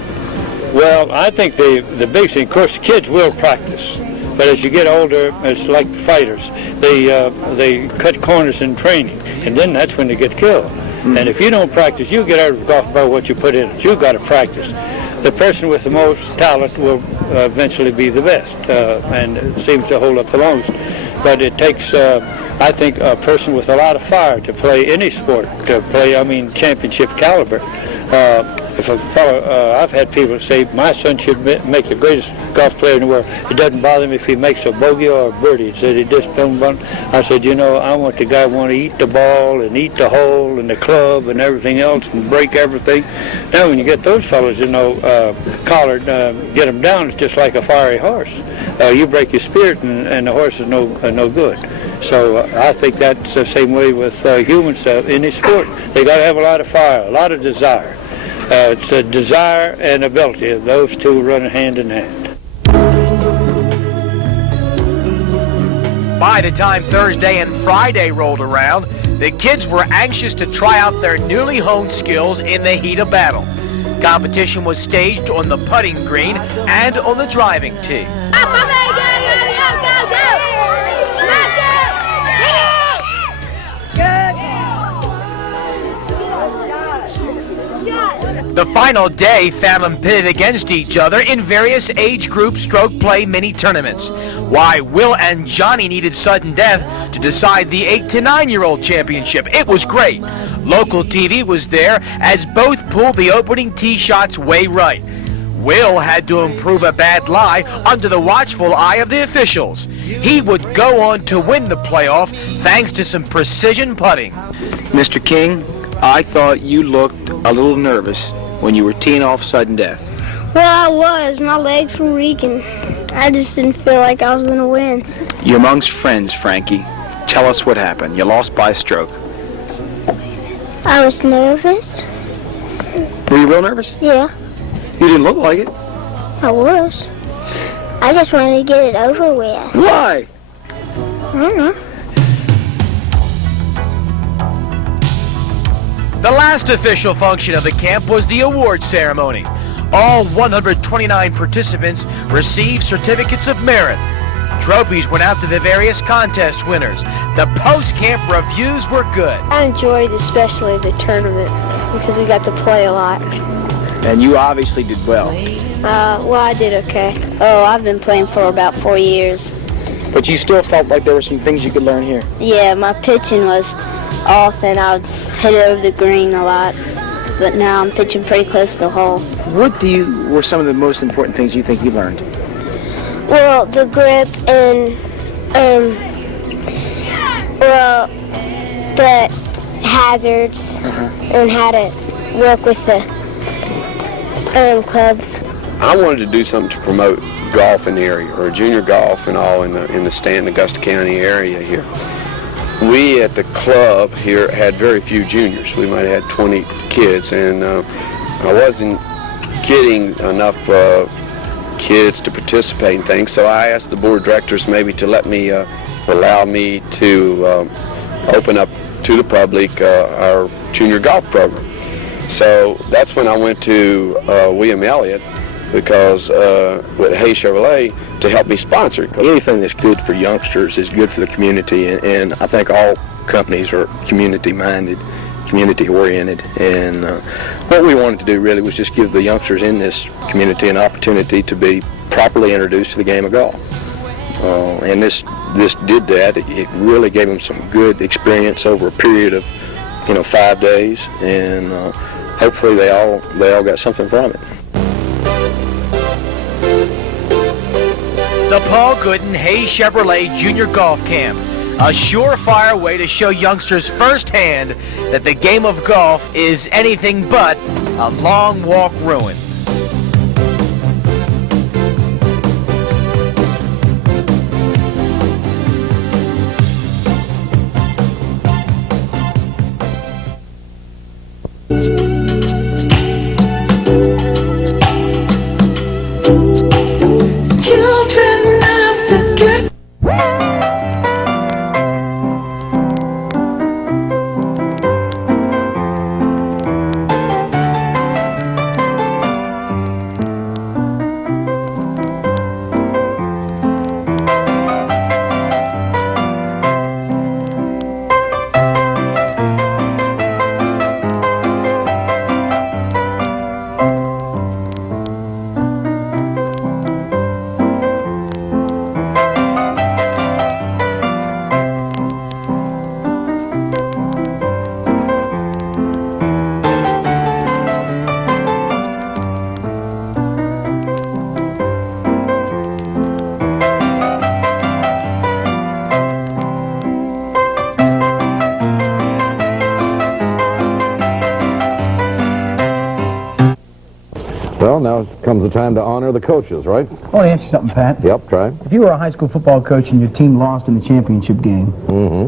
Well, I think the big thing, of course, kids will practice. But as you get older, it's like fighters. They cut corners in training, and then that's when they get killed. And if you don't practice, you get out of golf about what you put in it. You got to practice. The person with the most talent will eventually be the best, and it seems to hold up the longest. But it takes, I think, a person with a lot of fire to play any sport, to play, championship caliber. if a fellow, I've had people say my son should make the greatest golf player in the world. It doesn't bother me if he makes a bogey or a birdie. He said he just don't want. I said, you know, I want the guy want to eat the ball and eat the hole and the club and everything else and break everything. Now when you get those fellows, you know, collared, get them down, it's just like a fiery horse. You break your spirit and the horse is no good. So I think that's the same way with humans in this sport. They got to have a lot of fire, a lot of desire. It's a desire and ability. Those two run hand in hand. By the time Thursday and Friday rolled around, the kids were anxious to try out their newly honed skills in the heat of battle. Competition was staged on the putting green and on the driving tee. The final day found them pitted against each other in various age group stroke play mini tournaments. Why, Will and Johnny needed sudden death to decide the 8 to 9-year-old championship. It was great. Local TV was there as both pulled the opening tee shots way right. Will had to improve a bad lie under the watchful eye of the officials. He would go on to win the playoff thanks to some precision putting. Mr. King, I thought you looked a little nervous when you were teeing off sudden death. Well, I was. My legs were weak, and I just didn't feel like I was going to win. You're amongst friends, Frankie. Tell us what happened. You lost by a stroke. I was nervous. Were you real nervous? Yeah, You didn't look like it. I was. I just wanted to get it over with. Why? I don't know. The last official function of the camp was the award ceremony. All 129 participants received certificates of merit. Trophies went out to the various contest winners. The post-camp reviews were good. I enjoyed especially the tournament because we got to play a lot. And you obviously did well. Well, I did okay. Oh, I've been playing for about 4 years. But you still felt like there were some things you could learn here. Yeah, my pitching was off and I would hit it over the green a lot. But now I'm pitching pretty close to the hole. What were some of the most important things you think you learned? Well, the grip and, the hazards and how to work with the clubs. I wanted to do something to promote golf in the area, or junior golf and all in the Stanton, Augusta County area here. We at the club here had very few juniors. We might have had 20 kids, and I wasn't getting enough kids to participate in things, so I asked the board of directors maybe to allow me to open up to the public our junior golf program. So that's when I went to William Elliott, because with Hayes Chevrolet, to help me sponsor it. Anything that's good for youngsters is good for the community, and I think all companies are community-minded, community-oriented, and what we wanted to do really was just give the youngsters in this community an opportunity to be properly introduced to the game of golf. And this did that. It really gave them some good experience over a period of 5 days, and hopefully they all got something from it. The Paul Gooden Hayes Chevrolet Junior Golf Camp, a surefire way to show youngsters firsthand that the game of golf is anything but a long walk ruined. Well, now comes the time to honor the coaches, right? I want to ask you something, Pat. Yep, try. If you were a high school football coach and your team lost in the championship game,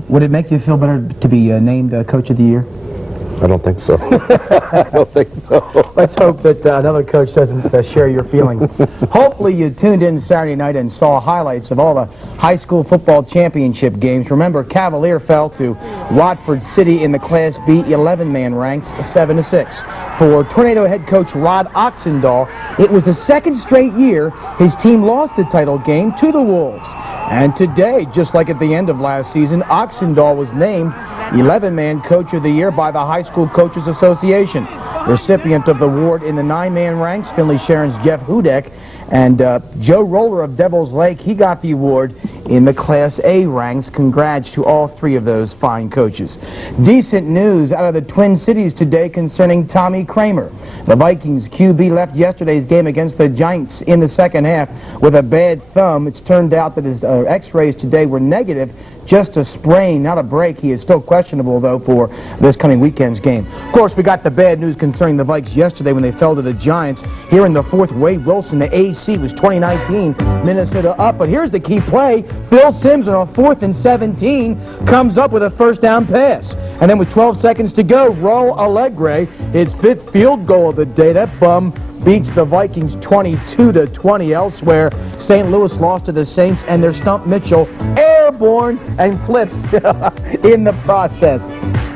would it make you feel better to be named Coach of the Year? I don't think so. I don't think so. Let's hope that another coach doesn't share your feelings. Hopefully you tuned in Saturday night and saw highlights of all the high school football championship games. Remember, Cavalier fell to Watford City in the Class B 11-man ranks 7-6. For Tornado head coach Rod Oxendahl, it was the second straight year his team lost the title game to the Wolves. And today, just like at the end of last season, Oxendahl was named 11-man Coach of the Year by the High School Coaches Association. Recipient of the award in the 9-man ranks, Finley Sharon's Jeff Hudek, and Joe Roller of Devil's Lake, he got the award in the Class A ranks. Congrats to all three of those fine coaches. Decent news out of the Twin Cities today concerning Tommy Kramer. The Vikings QB left yesterday's game against the Giants in the second half with a bad thumb. It's turned out that his x-rays today were negative, just a sprain, not a break. He is still questionable, though, for this coming weekend's game. Of course, we got the bad news concerning the Vikes yesterday when they fell to the Giants. Here in the fourth, Wade Wilson, the AC, was 2019, Minnesota up. But here's the key play. Phil Simms on a 4th and 17 comes up with a first down pass. And then with 12 seconds to go, Raul Allegre, his 5th field goal of the day. That bum beats the Vikings 22-20 elsewhere. St. Louis lost to the Saints, and their Stump Mitchell airborne and flips in the process.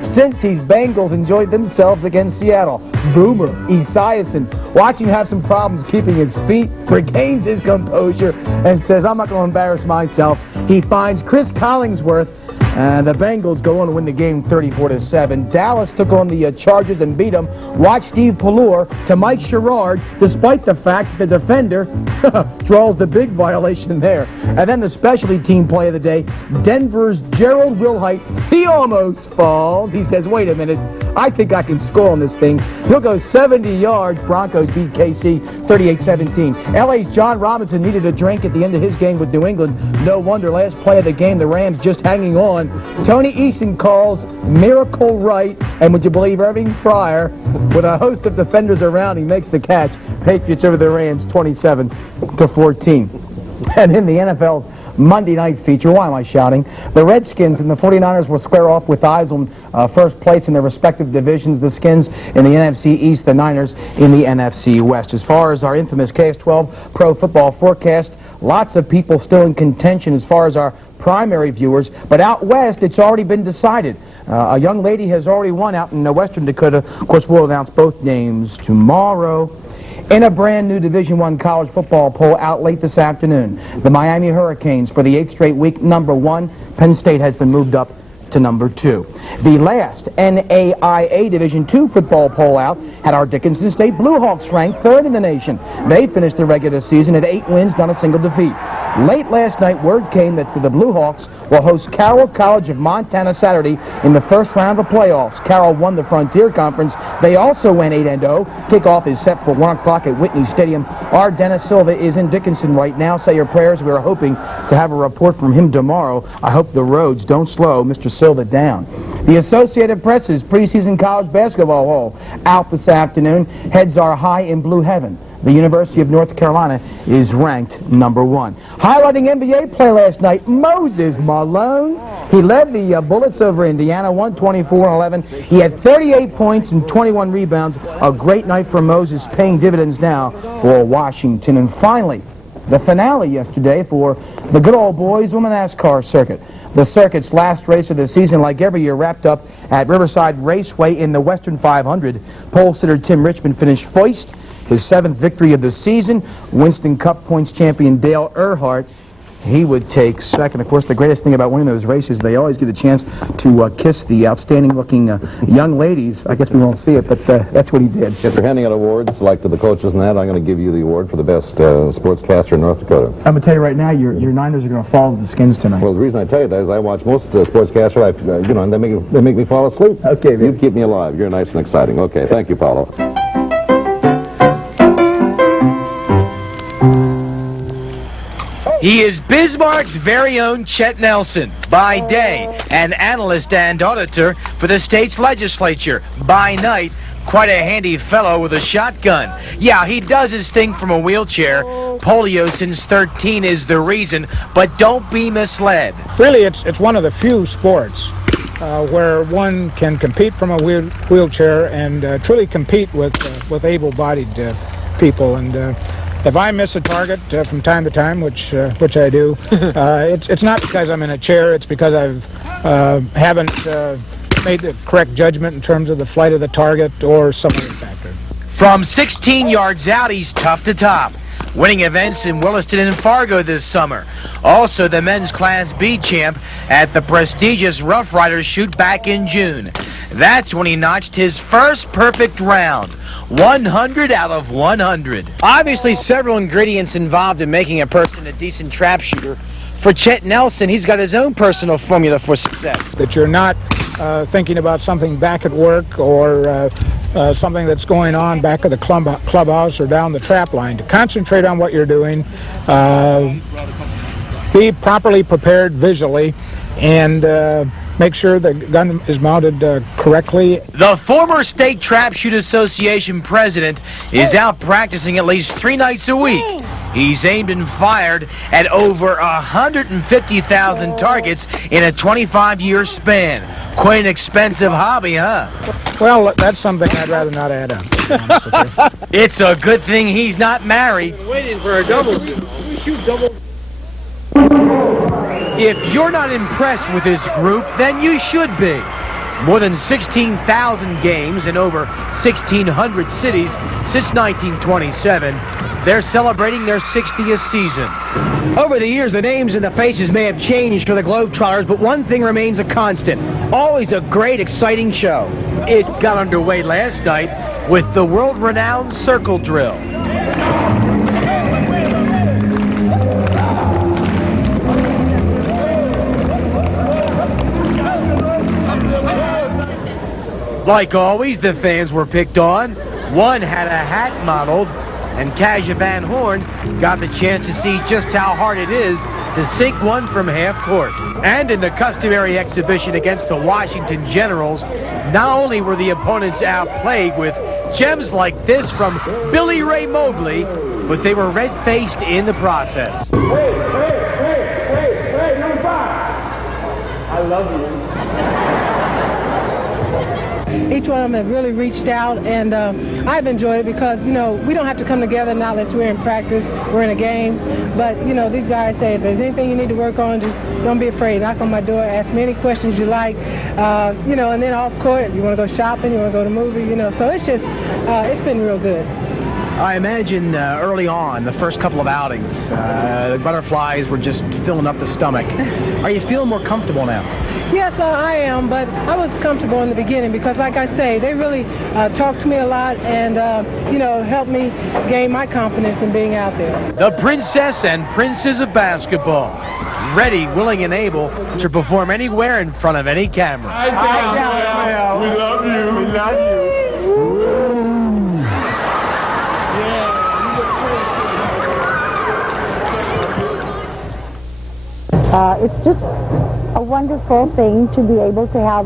Since these Bengals enjoyed themselves against Seattle, Boomer Esiason, watch him have some problems keeping his feet, regains his composure, and says, I'm not going to embarrass myself. He finds Chris Collingsworth, and the Bengals go on to win the game 34-7. Dallas took on the Chargers and beat them. Watch Steve Pallure to Mike Sherrard, despite the fact that the defender draws the big violation there. And then the specialty team play of the day, Denver's Gerald Wilhite. He almost falls. He says, wait a minute, I think I can score on this thing. He'll go 70 yards. Broncos beat KC 38-17. LA's John Robinson needed a drink at the end of his game with New England. No wonder, last play of the game, the Rams just hanging on. Tony Eason calls miracle right, and would you believe Irving Fryer, with a host of defenders around, he makes the catch. Patriots over the Rams 27-14. And in the NFL's Monday night feature, why am I shouting? The Redskins and the 49ers will square off with eyes on first place in their respective divisions. The Skins in the NFC East, the Niners in the NFC West. As far as our infamous KS12 Pro Football Forecast, lots of people still in contention as far as our primary viewers, but out west it's already been decided. A young lady has already won out in western Dakota. Of course, we'll announce both names tomorrow. In a brand new Division I college football poll out late this afternoon, the Miami Hurricanes for the 8th straight week, #1. Penn State has been moved up to #2. The last NAIA Division II football poll out had our Dickinson State Blue Hawks ranked 3rd in the nation. They finished the regular season at 8 wins, not a single defeat. Late last night, word came that the Blue Hawks will host Carroll College of Montana Saturday in the first round of the playoffs. Carroll won the Frontier Conference. They also went 8-0. Kickoff is set for 1 o'clock at Whitney Stadium. Our Dennis Silva is in Dickinson right now. Say your prayers. We're hoping to have a report from him tomorrow. I hope the roads don't slow Mr. Silva down. The Associated Press's preseason college basketball haul out this afternoon. Heads are high in blue heaven. The University of North Carolina is ranked #1. Highlighting NBA play last night, Moses Malone. He led the Bullets over Indiana, 124-11. He had 38 points and 21 rebounds. A great night for Moses, paying dividends now for Washington. And finally, the finale yesterday for the good old boys on the NASCAR circuit. The circuit's last race of the season, like every year, wrapped up at Riverside Raceway in the Western 500. Pole sitter Tim Richmond finished first, his 7th victory of the season. Winston Cup points champion Dale Earnhardt, he would take second. Of course, the greatest thing about winning those races, they always get a chance to kiss the outstanding-looking young ladies. I guess we won't see it, but that's what he did. If you're handing out awards, like to the coaches and that, I'm going to give you the award for the best sportscaster in North Dakota. I'm going to tell you right now, your Niners are going to fall to the Skins tonight. Well, the reason I tell you that is I watch most sportscasters, and they make me fall asleep. Okay, you keep me alive. You're nice and exciting. Okay, thank you, Paulo. He is Bismarck's very own Chet Nelson, by day an analyst and auditor for the state's legislature, by night quite a handy fellow with a shotgun. Yeah, he does his thing from a wheelchair. Polio since 13 is the reason, but don't be misled. Really, it's one of the few sports where one can compete from a wheelchair and truly compete with able-bodied people. And if I miss a target from time to time, which I do, it's not because I'm in a chair. It's because haven't made the correct judgment in terms of the flight of the target or some other factor. From 16 yards out, he's tough to top, winning events in Williston and Fargo this summer. Also the men's Class B champ at the prestigious Rough Riders shoot back in June. That's when he notched his first perfect round. 100 out of 100. Obviously several ingredients involved in making a person a decent trap shooter. For Chet Nelson, he's got his own personal formula for success. That you're not thinking about something back at work or something that's going on back at the clubhouse or down the trap line. To concentrate on what you're doing, be properly prepared visually, and make sure the gun is mounted correctly. The former State Trap Shoot Association president is out practicing at least 3 nights a week. He's aimed and fired at over 150,000 targets in a 25-year span. Quite an expensive hobby, huh? Well, that's something I'd rather not add on. It's a good thing he's not married. Waiting for a double. We shoot double. If you're not impressed with this group, then you should be. More than 16,000 games in over 1,600 cities since 1927. They're celebrating their 60th season. Over the years, the names and the faces may have changed for the Globetrotters, but one thing remains a constant. Always a great, exciting show. It got underway last night with the world-renowned circle drill. Like always, the fans were picked on. One had a hat modeled, and Kaja Van Horn got the chance to see just how hard it is to sink one from half court. And in the customary exhibition against the Washington Generals, not only were the opponents outplayed with gems like this from Billy Ray Mobley, but they were red-faced in the process. Hey, number 5. I love you. Each one of them have really reached out, and I've enjoyed it because, you know, we don't have to come together now that we're in practice, we're in a game. But, you know, these guys say if there's anything you need to work on, just don't be afraid. Knock on my door, ask me any questions you like, you know, and then off court, you want to go shopping, you want to go to a movie, you know. So it's just, it's been real good. I imagine early on, the first couple of outings, the butterflies were just filling up the stomach. Are you feeling more comfortable now? Yes, I am, but I was comfortable in the beginning because, like I say, they really talked to me a lot and, you know, helped me gain my confidence in being out there. The princess and princes of basketball, ready, willing, and able to perform anywhere in front of any camera. Hi, we love you. We love you. It's just a wonderful thing to be able to have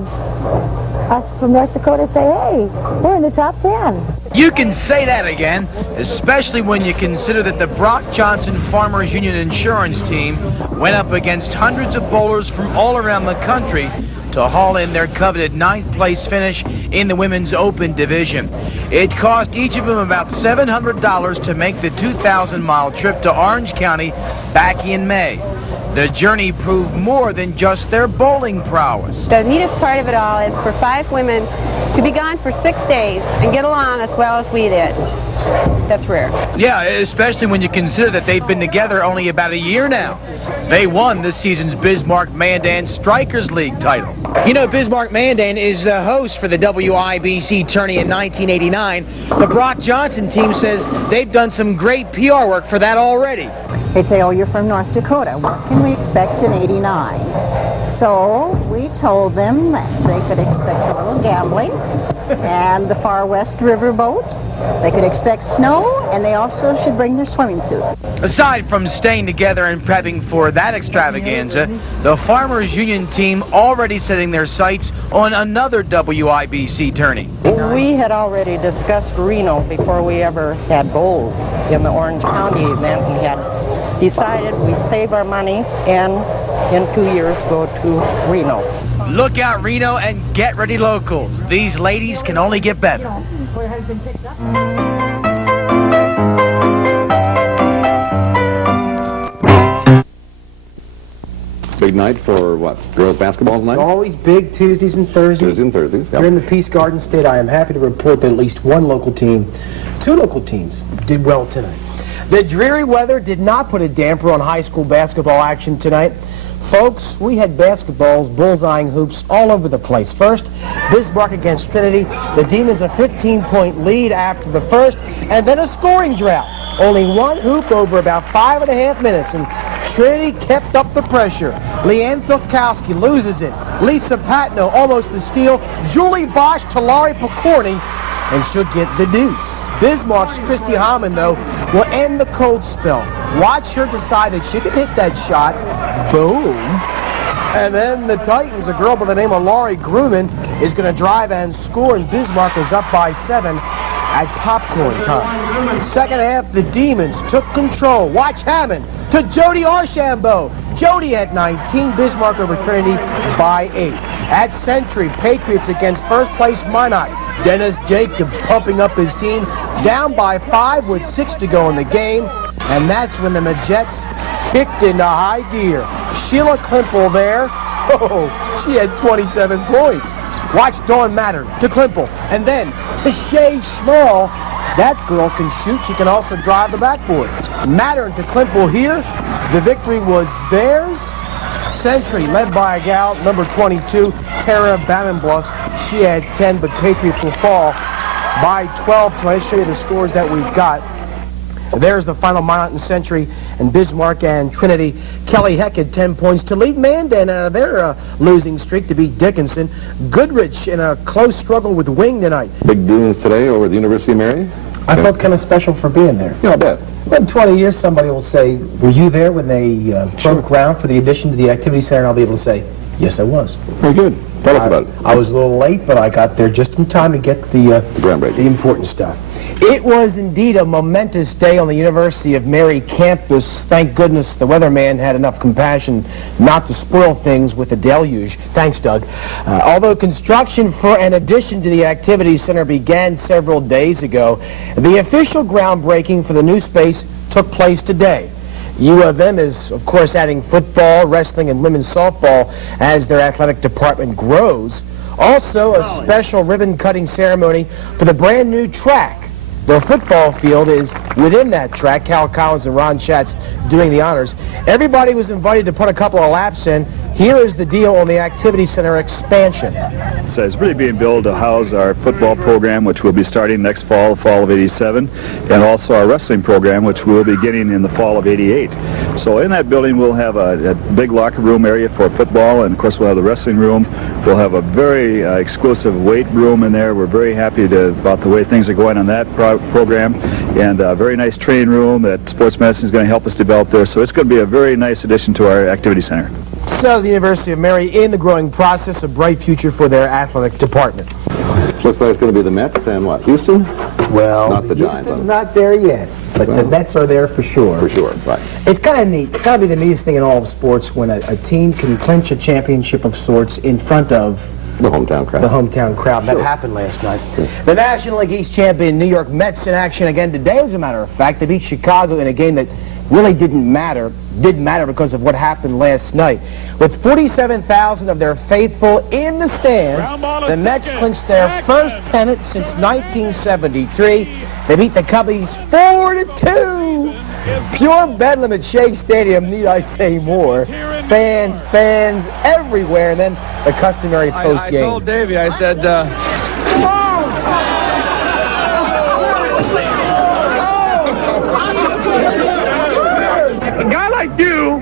us from North Dakota say, hey, we're in the top 10. You can say that again, especially when you consider that the Brock Johnson Farmers Union Insurance Team went up against hundreds of bowlers from all around the country to haul in their coveted 9th place finish in the Women's Open division. It cost each of them about $700 to make the 2,000-mile trip to Orange County back in May. The journey proved more than just their bowling prowess. The neatest part of it all is for 5 women to be gone for 6 days and get along as well as we did. That's rare. Yeah, especially when you consider that they've been together only about a year now. They won this season's Bismarck-Mandan Strikers League title. You know, Bismarck-Mandan is the host for the WIBC tourney in 1989. The Brock Johnson team says they've done some great PR work for that already. They'd say, oh, you're from North Dakota. What can we expect in '89? So we told them that they could expect a little gambling, and the Far West Riverboat. They could expect snow, and they also should bring their swimming suit. Aside from staying together and prepping for that extravaganza, the Farmers Union team already setting their sights on another WIBC tourney. We had already discussed Reno before we ever had gold in the Orange County event. We had decided we'd save our money and in 2 years go to Reno. Look out, Reno, and get ready, locals. These ladies can only get better. Big night for what? Girls basketball tonight? It's always big Tuesdays and Thursdays. Tuesdays and Thursdays, yep. Here in the Peace Garden State, I am happy to report that at least one local team, two local teams, did well tonight. The dreary weather did not put a damper on high school basketball action tonight. Folks, we had basketballs bullseyeing hoops all over the place. First, Bismarck against Trinity. The Demons a 15-point lead after the first, and then a scoring drought. Only one hoop over about 5.5 minutes, and Trinity kept up the pressure. Leanne Filkowski loses it. Lisa Patno almost the steal. Julie Bosch to Laurie Picorni, and she'll get the deuce. Bismarck's Christy Hammond, though, will end the cold spell. Watch her decide that she can hit that shot. Boom. And then the Titans, a girl by the name of Laurie Grumman, is going to drive and score, and Bismarck is up by 7 at popcorn time. The second half, the Demons took control. Watch Hammond to Jody Archambault. Jody at 19, Bismarck over Trinity by 8. At Century, Patriots against first place Minot. Dennis Jacobs pumping up his team, down by 5 with 6 to go in the game, and that's when the Majettes kicked into high gear. Sheila Klimple there, oh, she had 27 points. Watch Dawn Matter to Klimple, and then to Shay Schmall. That girl can shoot. She can also drive the backboard. Matter to Klimple here. The victory was theirs. Century, led by a gal, number 22, Tara Bammenbluss. She had 10, but Patriots will fall by 12. So I'll show you the scores that we've got. There's the final Minot and Century, and Bismarck and Trinity. Kelly Heck had 10 points to lead Mandan out of their losing streak to beat Dickinson. Goodrich in a close struggle with Wing tonight. Big doings today over at the University of Mary. I felt kind of special for being there. Yeah, I bet. In 20 years, somebody will say, were you there when they broke ground for the addition to the Activity Center? And I'll be able to say, yes, I was. Very good. Tell us about it. I was a little late, but I got there just in time to get the important stuff. It was indeed a momentous day on the University of Mary campus. Thank goodness the weatherman had enough compassion not to spoil things with a deluge. Thanks, Doug. Although construction for an addition to the Activity Center began several days ago, the official groundbreaking for the new space took place today. U of M is, of course, adding football, wrestling, and women's softball as their athletic department grows. Also, a special ribbon-cutting ceremony for the brand-new track. The football field is within that track. Cal Collins and Ron Schatz doing the honors. Everybody was invited to put a couple of laps in. Here is the deal on the Activity Center expansion. So it's really being built to house our football program, which will be starting next fall, the fall of '87, and also our wrestling program, which we'll be getting in the fall of '88. So in that building, we'll have a big locker room area for football, and of course we'll have the wrestling room. We'll have a very exclusive weight room in there. We're very happy about the way things are going on that program, and a very nice training room that sports medicine is going to help us develop there. So it's going to be a very nice addition to our activity center. So the University of Mary in the growing process, a bright future for their athletic department. Looks like it's going to be the Mets and what, Houston? Well, not the Giants. Houston's not there yet, but the Mets are there for sure. For sure, right. It's kind of neat. It's got to be the neatest thing in all of sports when a team can clinch a championship of sorts in front of the hometown crowd. The hometown crowd. Sure. That happened last night. Sure. The National League East champion New York Mets in action again today, as a matter of fact. They beat Chicago in a game that really didn't matter because of what happened last night. With 47,000 of their faithful in the stands, the Mets clinched their first pennant since 1973. They beat the Cubbies 4-2. Pure bedlam at Shea Stadium, need I say more. Fans everywhere, and then the customary post-game. I told Davey, I said, a guy like you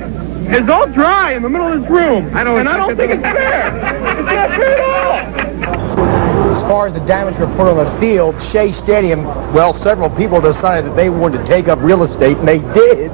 is all dry in the middle of this room, and I don't think it's fair. It's not fair at all. far as the damage report on the field, Shea Stadium, well, several people decided that they wanted to take up real estate, and they did,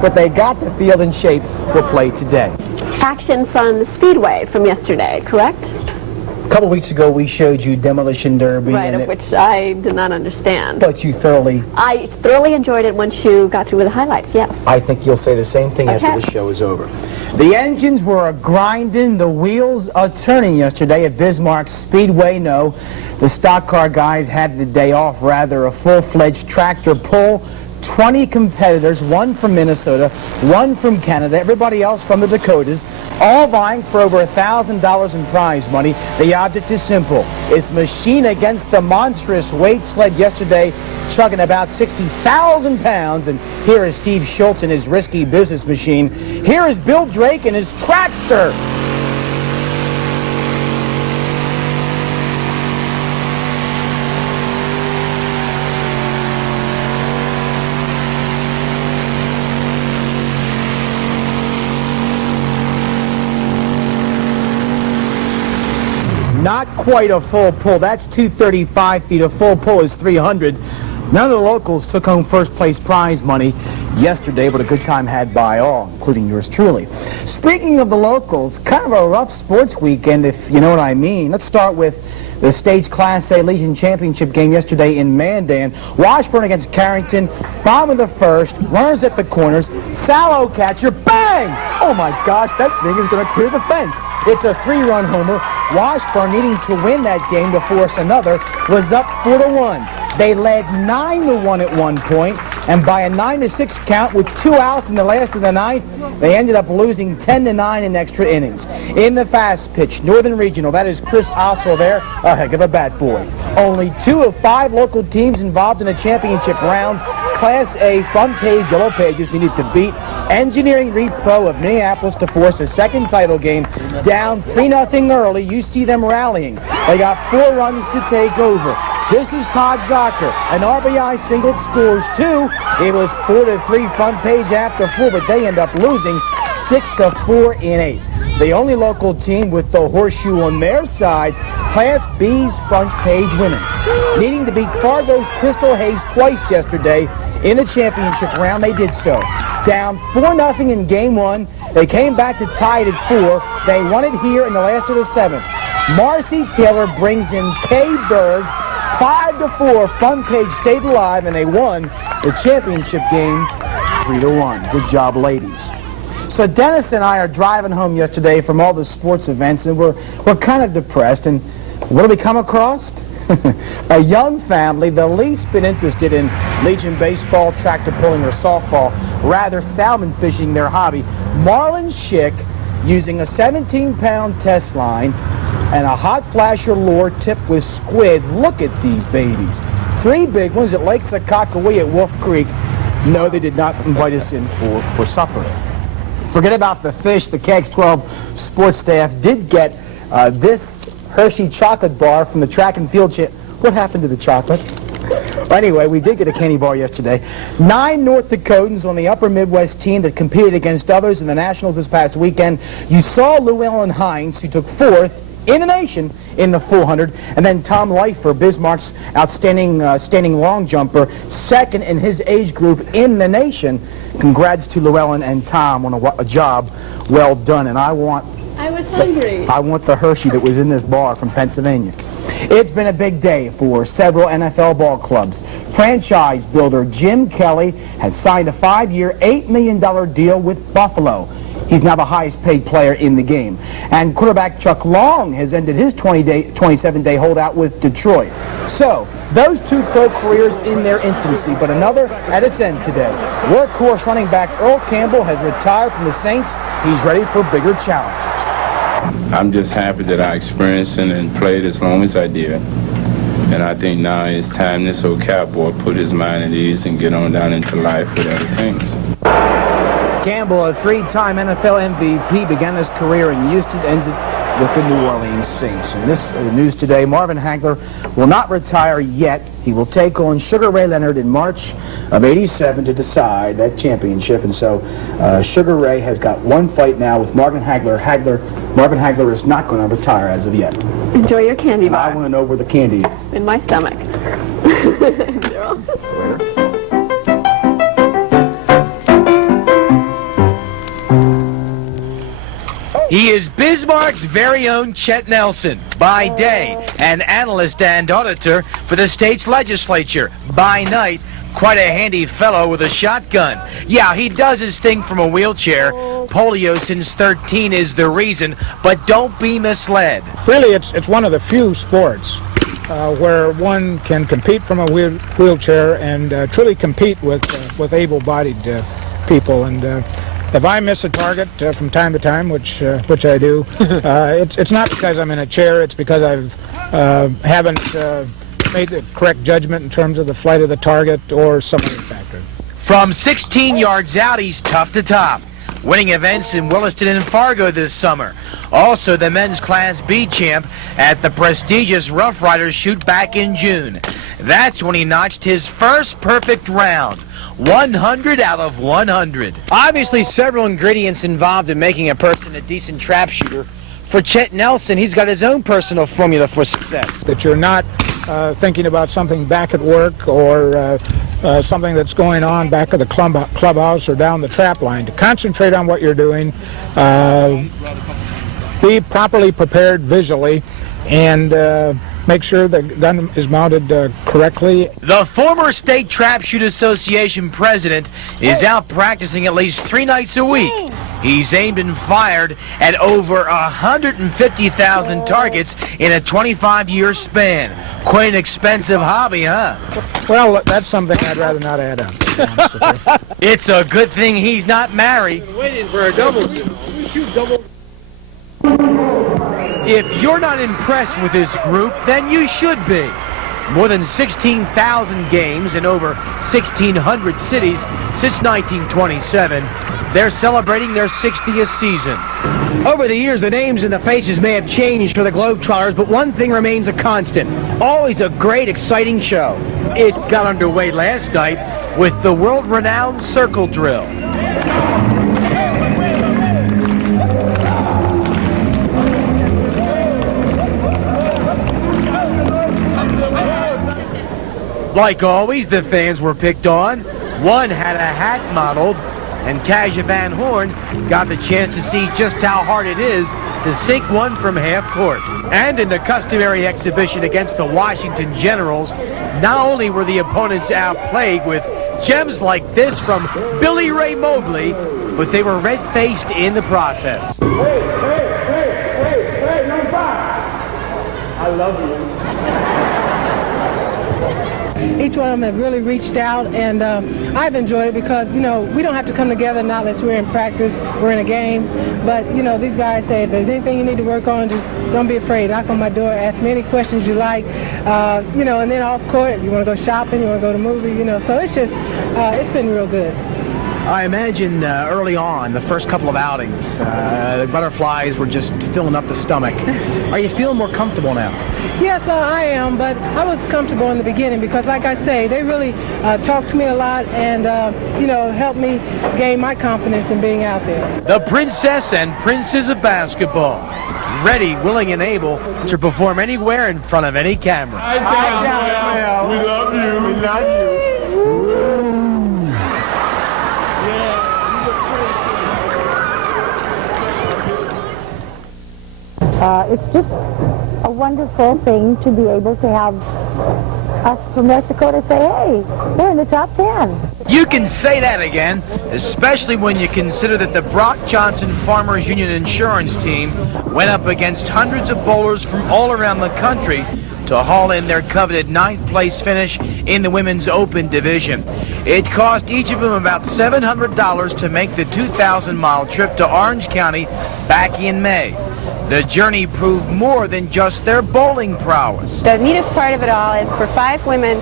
but they got the field in shape for play today. Action from the Speedway from yesterday, correct? A couple weeks ago, we showed you Demolition Derby. Right, of which I did not understand. But you thoroughly... I thoroughly enjoyed it once you got through with the highlights, yes. I think you'll say the same thing after the show is over. The engines were a-grinding, the wheels a-turning yesterday at Bismarck Speedway. No, the stock car guys had the day off, rather a full-fledged tractor pull. 20 competitors, one from Minnesota, one from Canada, everybody else from the Dakotas, all vying for over $1,000 in prize money. The object is simple. It's machine against the monstrous weight sled yesterday, chugging about 60,000 pounds. And here is Steve Schultz in his risky business machine. Here is Bill Drake in his Trapster. Not quite a full pull. That's 235 feet. A full pull is 300. None of the locals took home first place prize money yesterday, but a good time had by all, including yours truly. Speaking of the locals, kind of a rough sports weekend, if you know what I mean. Let's start with the state's Class A Legion Championship game yesterday in Mandan. Washburn against Carrington, bottom of the first, runners at the corners, Sallow catcher, bang! Oh my gosh, that thing is going to clear the fence. It's a 3-run homer. Washburn, needing to win that game to force another, was up 4-1. They led 9-1 at one point, and by a 9-6 count with 2 outs in the last of the ninth, they ended up losing 10-9 in extra innings. In the fast pitch, Northern Regional, that is Chris Ossel there, a heck of a bat boy. Only 2 of 5 local teams involved in the championship rounds. Class A front page Yellow Pages needed to beat Engineering Repro of Minneapolis to force a second title game. Down 3-0 early, you see them rallying. They got 4 runs to take over. This is Todd Zocker. An RBI single scores 2. It was 4-3 front page after 4, but they end up losing 6-4 in 8. The only local team with the horseshoe on their side, Class B's front page women. Needing to beat Fargo's Crystal Hayes twice yesterday in the championship round, they did so. Down 4-0 in game 1. They came back to tie it at 4. They won it here in the last of the 7th. Marcy Taylor brings in Kay Berg. 5-4, front page stayed alive, and they won the championship game 3-1. Good job, ladies. So Dennis and I are driving home yesterday from all the sports events, and we're kind of depressed. And what do we come across? A young family, the least bit interested in Legion baseball, tractor pulling, or softball, rather salmon fishing their hobby. Marlin Schick using a 17-pound test line and a hot flasher lure tipped with squid. Look at these babies. 3 big ones at Lake Sakakawea at Wolf Creek. No, they did not invite us in for supper. Forget about the fish. The KX12 sports staff did get this Hershey chocolate bar from the track and field What happened to the chocolate? Anyway, we did get a candy bar yesterday. 9 North Dakotans on the upper Midwest team that competed against others in the Nationals this past weekend. You saw Llewellyn Hines, who took 4th in the nation in the 400, and then Tom Leifer, Bismarck's outstanding standing long jumper, 2nd in his age group in the nation. Congrats to Llewellyn and Tom on a job well done, and I was hungry. I want the Hershey that was in this bar from Pennsylvania. It's been a big day for several NFL ball clubs. Franchise builder Jim Kelly has signed a 5-year, $8 million deal with Buffalo. He's now the highest paid player in the game. And quarterback Chuck Long has ended his 27-day holdout with Detroit. So, those 2 pro careers in their infancy, but another at its end today. Workhorse running back Earl Campbell has retired from the Saints. He's ready for bigger challenges. I'm just happy that I experienced and played as long as I did. And I think now it's time this old cowboy put his mind at ease and get on down into life with other things. Campbell, a 3-time NFL MVP, began his career in Houston, ends it with the New Orleans Saints. And this news today, Marvin Hagler will not retire yet. He will take on Sugar Ray Leonard in March of '87 to decide that championship. And so Sugar Ray has got 1 fight now with Marvin Hagler. Marvin Hagler is not going to retire as of yet. Enjoy your candy bar. I want to know where the candy is. In my stomach. They're all He is Bismarck's very own Chet Nelson, by day, an analyst and auditor for the state's legislature. By night, quite a handy fellow with a shotgun. Yeah, he does his thing from a wheelchair. Polio since 13 is the reason, but don't be misled. Really, it's one of the few sports where one can compete from a wheelchair and truly compete with able-bodied people. And if I miss a target from time to time, which I do, it's not because I'm in a chair. It's because haven't made the correct judgment in terms of the flight of the target or some other factor. From 16 yards out, he's tough to top, winning events in Williston and Fargo this summer. Also the men's Class B champ at the prestigious Rough Riders shoot back in June. That's when he notched his first perfect round. 100 out of 100. Obviously, several ingredients involved in making a person a decent trap shooter. For Chet Nelson, he's got his own personal formula for success. That you're not thinking about something back at work or something that's going on back at the clubhouse or down the trap line. To concentrate on what you're doing, be properly prepared visually, and make sure the gun is mounted correctly. The former State Trap Shoot Association president is out practicing at least 3 nights a week. He's aimed and fired at over 150,000 targets in a 25-year span. Quite an expensive hobby, huh? Well, that's something I'd rather not add on, to be honest with you. It's a good thing he's not married. Waiting for a double. We shoot double. If you're not impressed with this group, then you should be. More than 16,000 games in over 1,600 cities since 1927. They're celebrating their 60th season. Over the years, the names and the faces may have changed for the Globetrotters, but one thing remains a constant. Always a great, exciting show. It got underway last night with the world-renowned circle drill. Like always, the fans were picked on. One had a hat modeled, and Kaja Van Horn got the chance to see just how hard it is to sink one from half court. And in the customary exhibition against the Washington Generals, not only were the opponents outplayed with gems like this from Billy Ray Mobley, but they were red-faced in the process. Hey, number 5. I love you. Each one of them have really reached out, and I've enjoyed it because, you know, we don't have to come together not unless we're in practice, we're in a game. But, you know, these guys say if there's anything you need to work on, just don't be afraid. Knock on my door, ask me any questions you like, you know, and then off court, you want to go shopping, you want to go to a movie, you know. So it's just, it's been real good. I imagine early on, the first couple of outings, the butterflies were just filling up the stomach. Are you feeling more comfortable now? Yes, I am, but I was comfortable in the beginning because, like I say, they really talked to me a lot and, you know, helped me gain my confidence in being out there. The princess and princes of basketball, ready, willing, and able to perform anywhere in front of any camera. Hi, John. We love you. We love you. It's just a wonderful thing to be able to have us from North Dakota say, hey, they're in the top 10. You can say that again, especially when you consider that the Brock Johnson Farmers Union Insurance Team went up against hundreds of bowlers from all around the country to haul in their coveted 9th place finish in the Women's Open division. It cost each of them about $700 to make the 2,000-mile trip to Orange County back in May. The journey proved more than just their bowling prowess. The neatest part of it all is for 5 women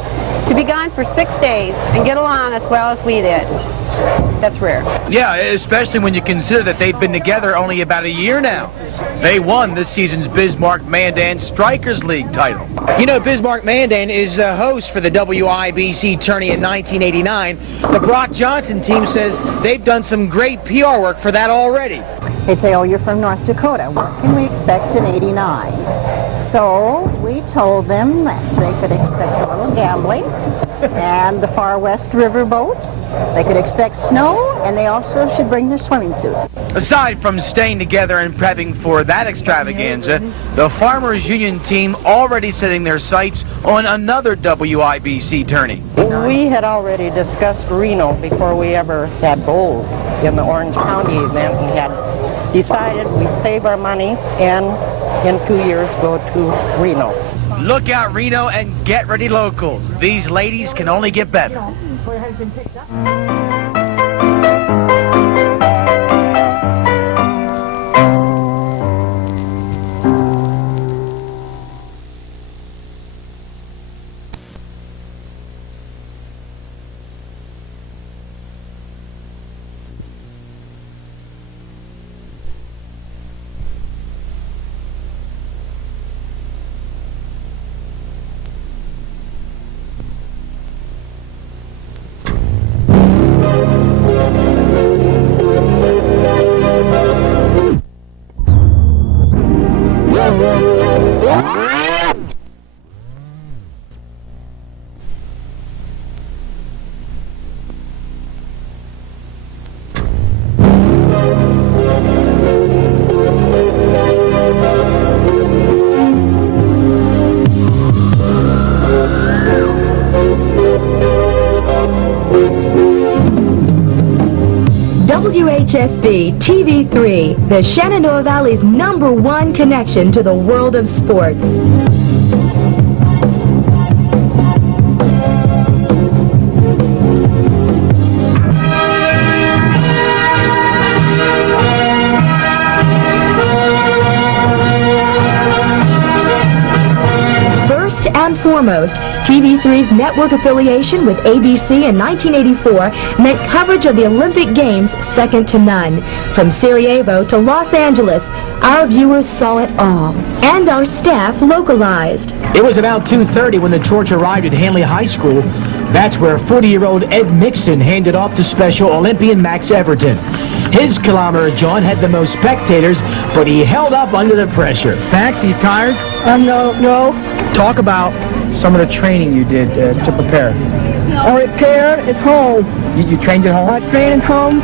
to be gone for 6 days and get along as well as we did. That's rare. Yeah, especially when you consider that they've been together only about a year now. They won this season's Bismarck-Mandan Strikers League title. You know, Bismarck-Mandan is the host for the WIBC tourney in 1989. The Brock Johnson team says they've done some great PR work for that already. They'd say, oh, you're from North Dakota. What can we expect in '89? So we told them that they could expect a little gambling and the Far West Riverboat. They could expect snow, and they also should bring their swimming suit. Aside from staying together and prepping for that extravaganza, the Farmers Union team already setting their sights on another WIBC tourney. We had already discussed Reno before we ever had gold in the Orange County event and had decided we'd save our money and in 2 years go to Reno. Look out, Reno, and get ready, locals. These ladies can only get better. WHSV TV3, the Shenandoah Valley's #1 connection to the world of sports. First and foremost, TV3's network affiliation with ABC in 1984 meant coverage of the Olympic Games second to none. From Sarajevo to Los Angeles, our viewers saw it all, and our staff localized. It was about 2:30 when the torch arrived at Hanley High School. That's where 40-year-old Ed Mixon handed off to Special Olympian Max Everton. His kilometer jaunt had the most spectators, but he held up under the pressure. Max, are you tired? No. Talk about some of the training you did to prepare. I prepared at home. You trained at home? I trained at home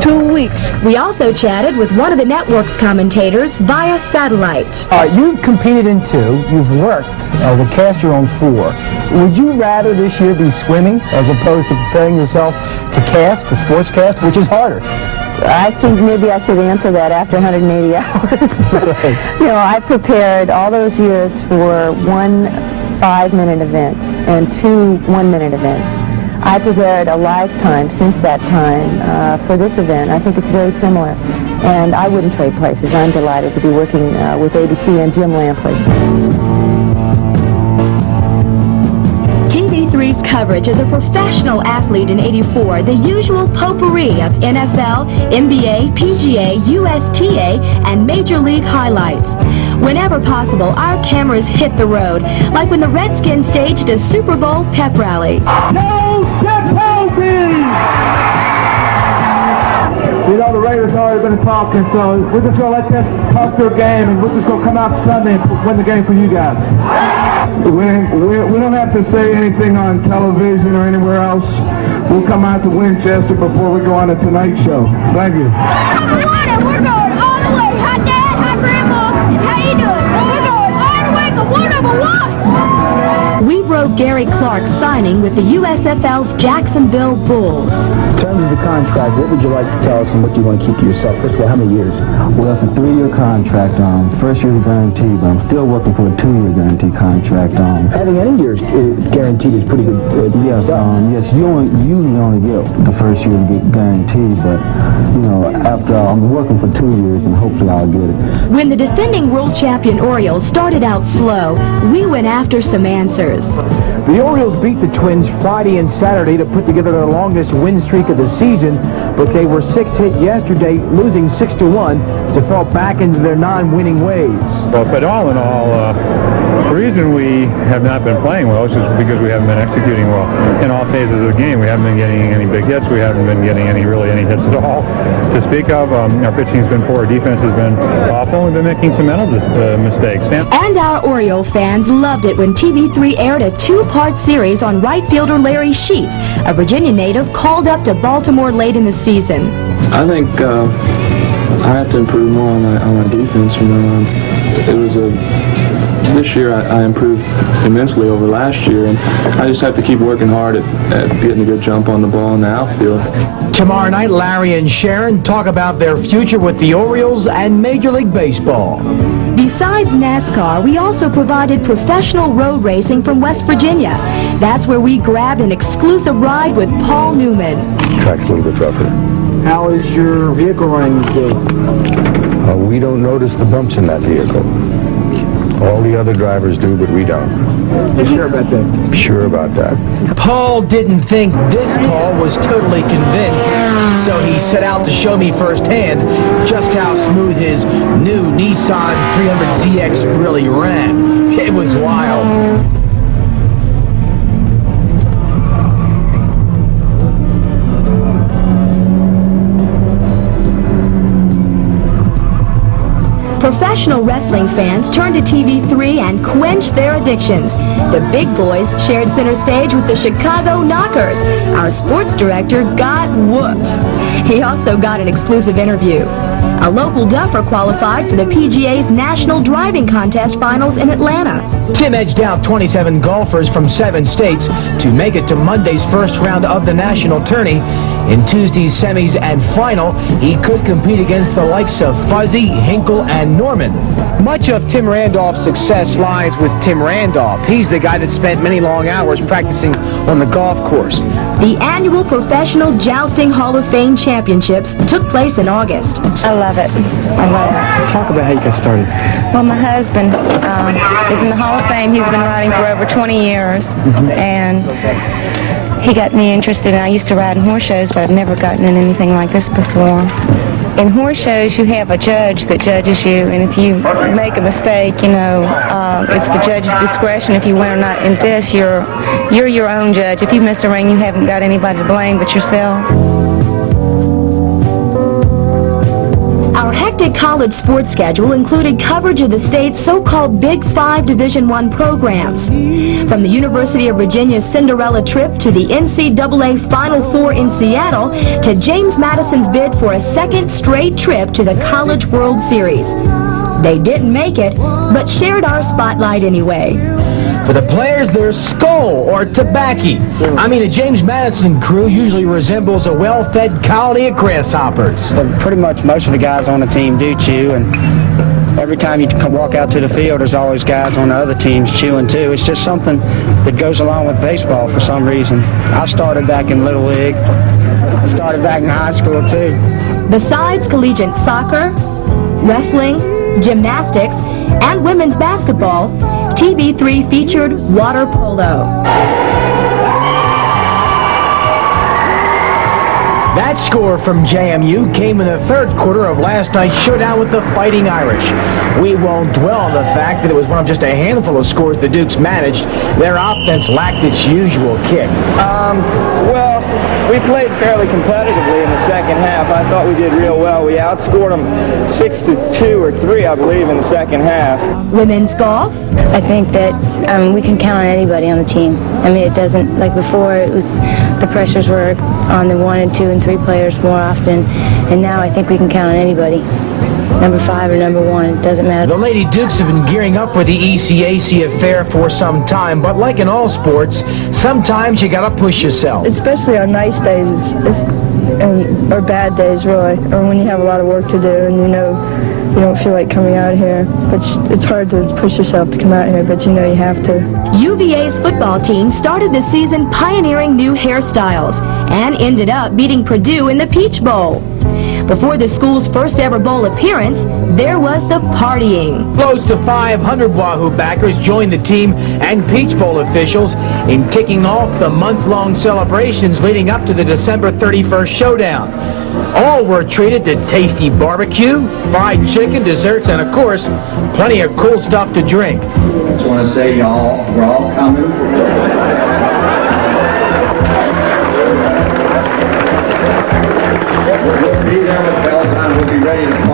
2 weeks. We also chatted with one of the network's commentators via satellite. You've competed in 2. You've worked as a caster on 4. Would you rather this year be swimming as opposed to preparing yourself to cast, to sportscast, which is harder? I think maybe I should answer that after 180 hours. Right. You know, I prepared all those years for 1 5-minute event and 2 1-minute events. I prepared a lifetime since that time for this event. I think it's very similar, and I wouldn't trade places. I'm delighted to be working with ABC and Jim Lampley. TV3's coverage of the professional athlete in '84, the usual potpourri of NFL, NBA, PGA, USTA, and Major League highlights. Whenever possible, our cameras hit the road, like when the Redskins staged a Super Bowl pep rally. No difficulty! You know, the Raiders already been talking, so we're just going to let them talk their game, and we're just going to come out Sunday and win the game for you guys. We don't have to say anything on television or anywhere else. We'll come out to Winchester before we go on the Tonight Show. Thank you. We're going all the way. Hi, Dad. Hi, Grandma. How you doing? We're going all the way to 101. We broke Gary Clark's signing with the USFL's Jacksonville Bulls. In terms of the contract, what would you like to tell us and what do you want to keep to yourself? First of all, how many years? Well, it's a 3-year contract. First year's guaranteed, but I'm still working for a 2-year guarantee contract. Having any years guaranteed is pretty good. Yes, yes. You usually only get the first year's guaranteed, but you know, after I'm working for 2 years, and hopefully I'll get it. When the defending world champion Orioles started out slow, we went after some answers. The Orioles beat the Twins Friday and Saturday to put together their longest win streak of the season, but they were 6-hit yesterday, losing 6-1 to fall back into their non-winning ways. But all in all, The reason we have not been playing well is just because we haven't been executing well. In all phases of the game, we haven't been getting any big hits. We haven't been getting any hits at all to speak of. Our pitching has been poor. Our defense has been awful. We've been making some mental mistakes. And our Oriole fans loved it when TV3 aired a two-part series on right fielder Larry Sheets, a Virginia native called up to Baltimore late in the season. I think I have to improve more on my defense. This year I improved immensely over last year, and I just have to keep working hard at getting a good jump on the ball in the outfield. Tomorrow night, Larry and Sharon talk about their future with the Orioles and Major League Baseball. Besides NASCAR, we also provided professional road racing from West Virginia. That's where we grabbed an exclusive ride with Paul Newman. Track's a little bit rougher. How is your vehicle running today? We don't notice the bumps in that vehicle. All the other drivers do, but we don't. You sure about that? Sure about that. Paul didn't think this Paul was totally convinced, so he set out to show me firsthand just how smooth his new Nissan 300ZX really ran. It was wild. Professional wrestling fans turned to TV3 and quenched their addictions. The big boys shared center stage with the Chicago Knockers. Our sports director got whooped. He also got an exclusive interview. A local duffer qualified for the PGA's National Driving Contest Finals in Atlanta. Tim edged out 27 golfers from 7 states to make it to Monday's first round of the national tourney. In Tuesday's semis and final, he could compete against the likes of Fuzzy, Hinkle, and Norman. Much of Tim Randolph's success lies with Tim Randolph. He's the guy that spent many long hours practicing on the golf course. The annual Professional Jousting Hall of Fame Championships took place in August. I love it. I love it. Talk about how you got started. Well, my husband is in the Hall of Fame. He's been riding for over 20 years, and he got me interested. I used to ride in horse shows, but I've never gotten in anything like this before. In horse shows, you have a judge that judges you, and if you make a mistake, it's the judge's discretion if you win or not. In this, you're your own judge. If you miss a ring, you haven't got anybody to blame but yourself. Our hectic college sports schedule included coverage of the state's so-called Big Five Division I programs. From the University of Virginia's Cinderella trip to the NCAA Final Four in Seattle to James Madison's bid for a second straight trip to the College World Series. They didn't make it, but shared our spotlight anyway. For the players, there's Skull or Tobacco. I mean, a James Madison crew usually resembles a well-fed colony of grasshoppers. Pretty much most of the guys on the team do chew, and every time you walk out to the field, there's always guys on the other teams chewing too. It's just something that goes along with baseball for some reason. I started back in Little League. I started back in high school too. Besides collegiate soccer, wrestling, gymnastics, and women's basketball, TV3 featured water polo. That score from JMU came in the third quarter of last night's showdown with the Fighting Irish. We won't dwell on the fact that it was one of just a handful of scores the Dukes managed. Their offense lacked its usual kick. Well, we played fairly competitively in the second half. I thought we did real well. We outscored them 6-2 or 3, I believe, in the second half. Women's golf? I think that we can count on anybody on the team. I mean, it doesn't, like before, it was the pressures were on the 1 and 2 and 3 players more often, and now I think we can count on anybody. Number 5 or number 1, it doesn't matter. The Lady Dukes have been gearing up for the ECAC affair for some time, but like in all sports, sometimes you gotta push yourself. Especially on nice days, or bad days, really, or when you have a lot of work to do and you don't feel like coming out here. But it's hard to push yourself to come out here, but you have to. UVA's football team started the season pioneering new hairstyles and ended up beating Purdue in the Peach Bowl. Before the school's first ever bowl appearance, there was the partying. Close to 500 Wahoo backers joined the team and Peach Bowl officials in kicking off the month-long celebrations leading up to the December 31st showdown. All were treated to tasty barbecue, fried chicken, desserts, and of course, plenty of cool stuff to drink. want to say y'all, we're all coming. We'll be there with bell time. We'll be ready to party.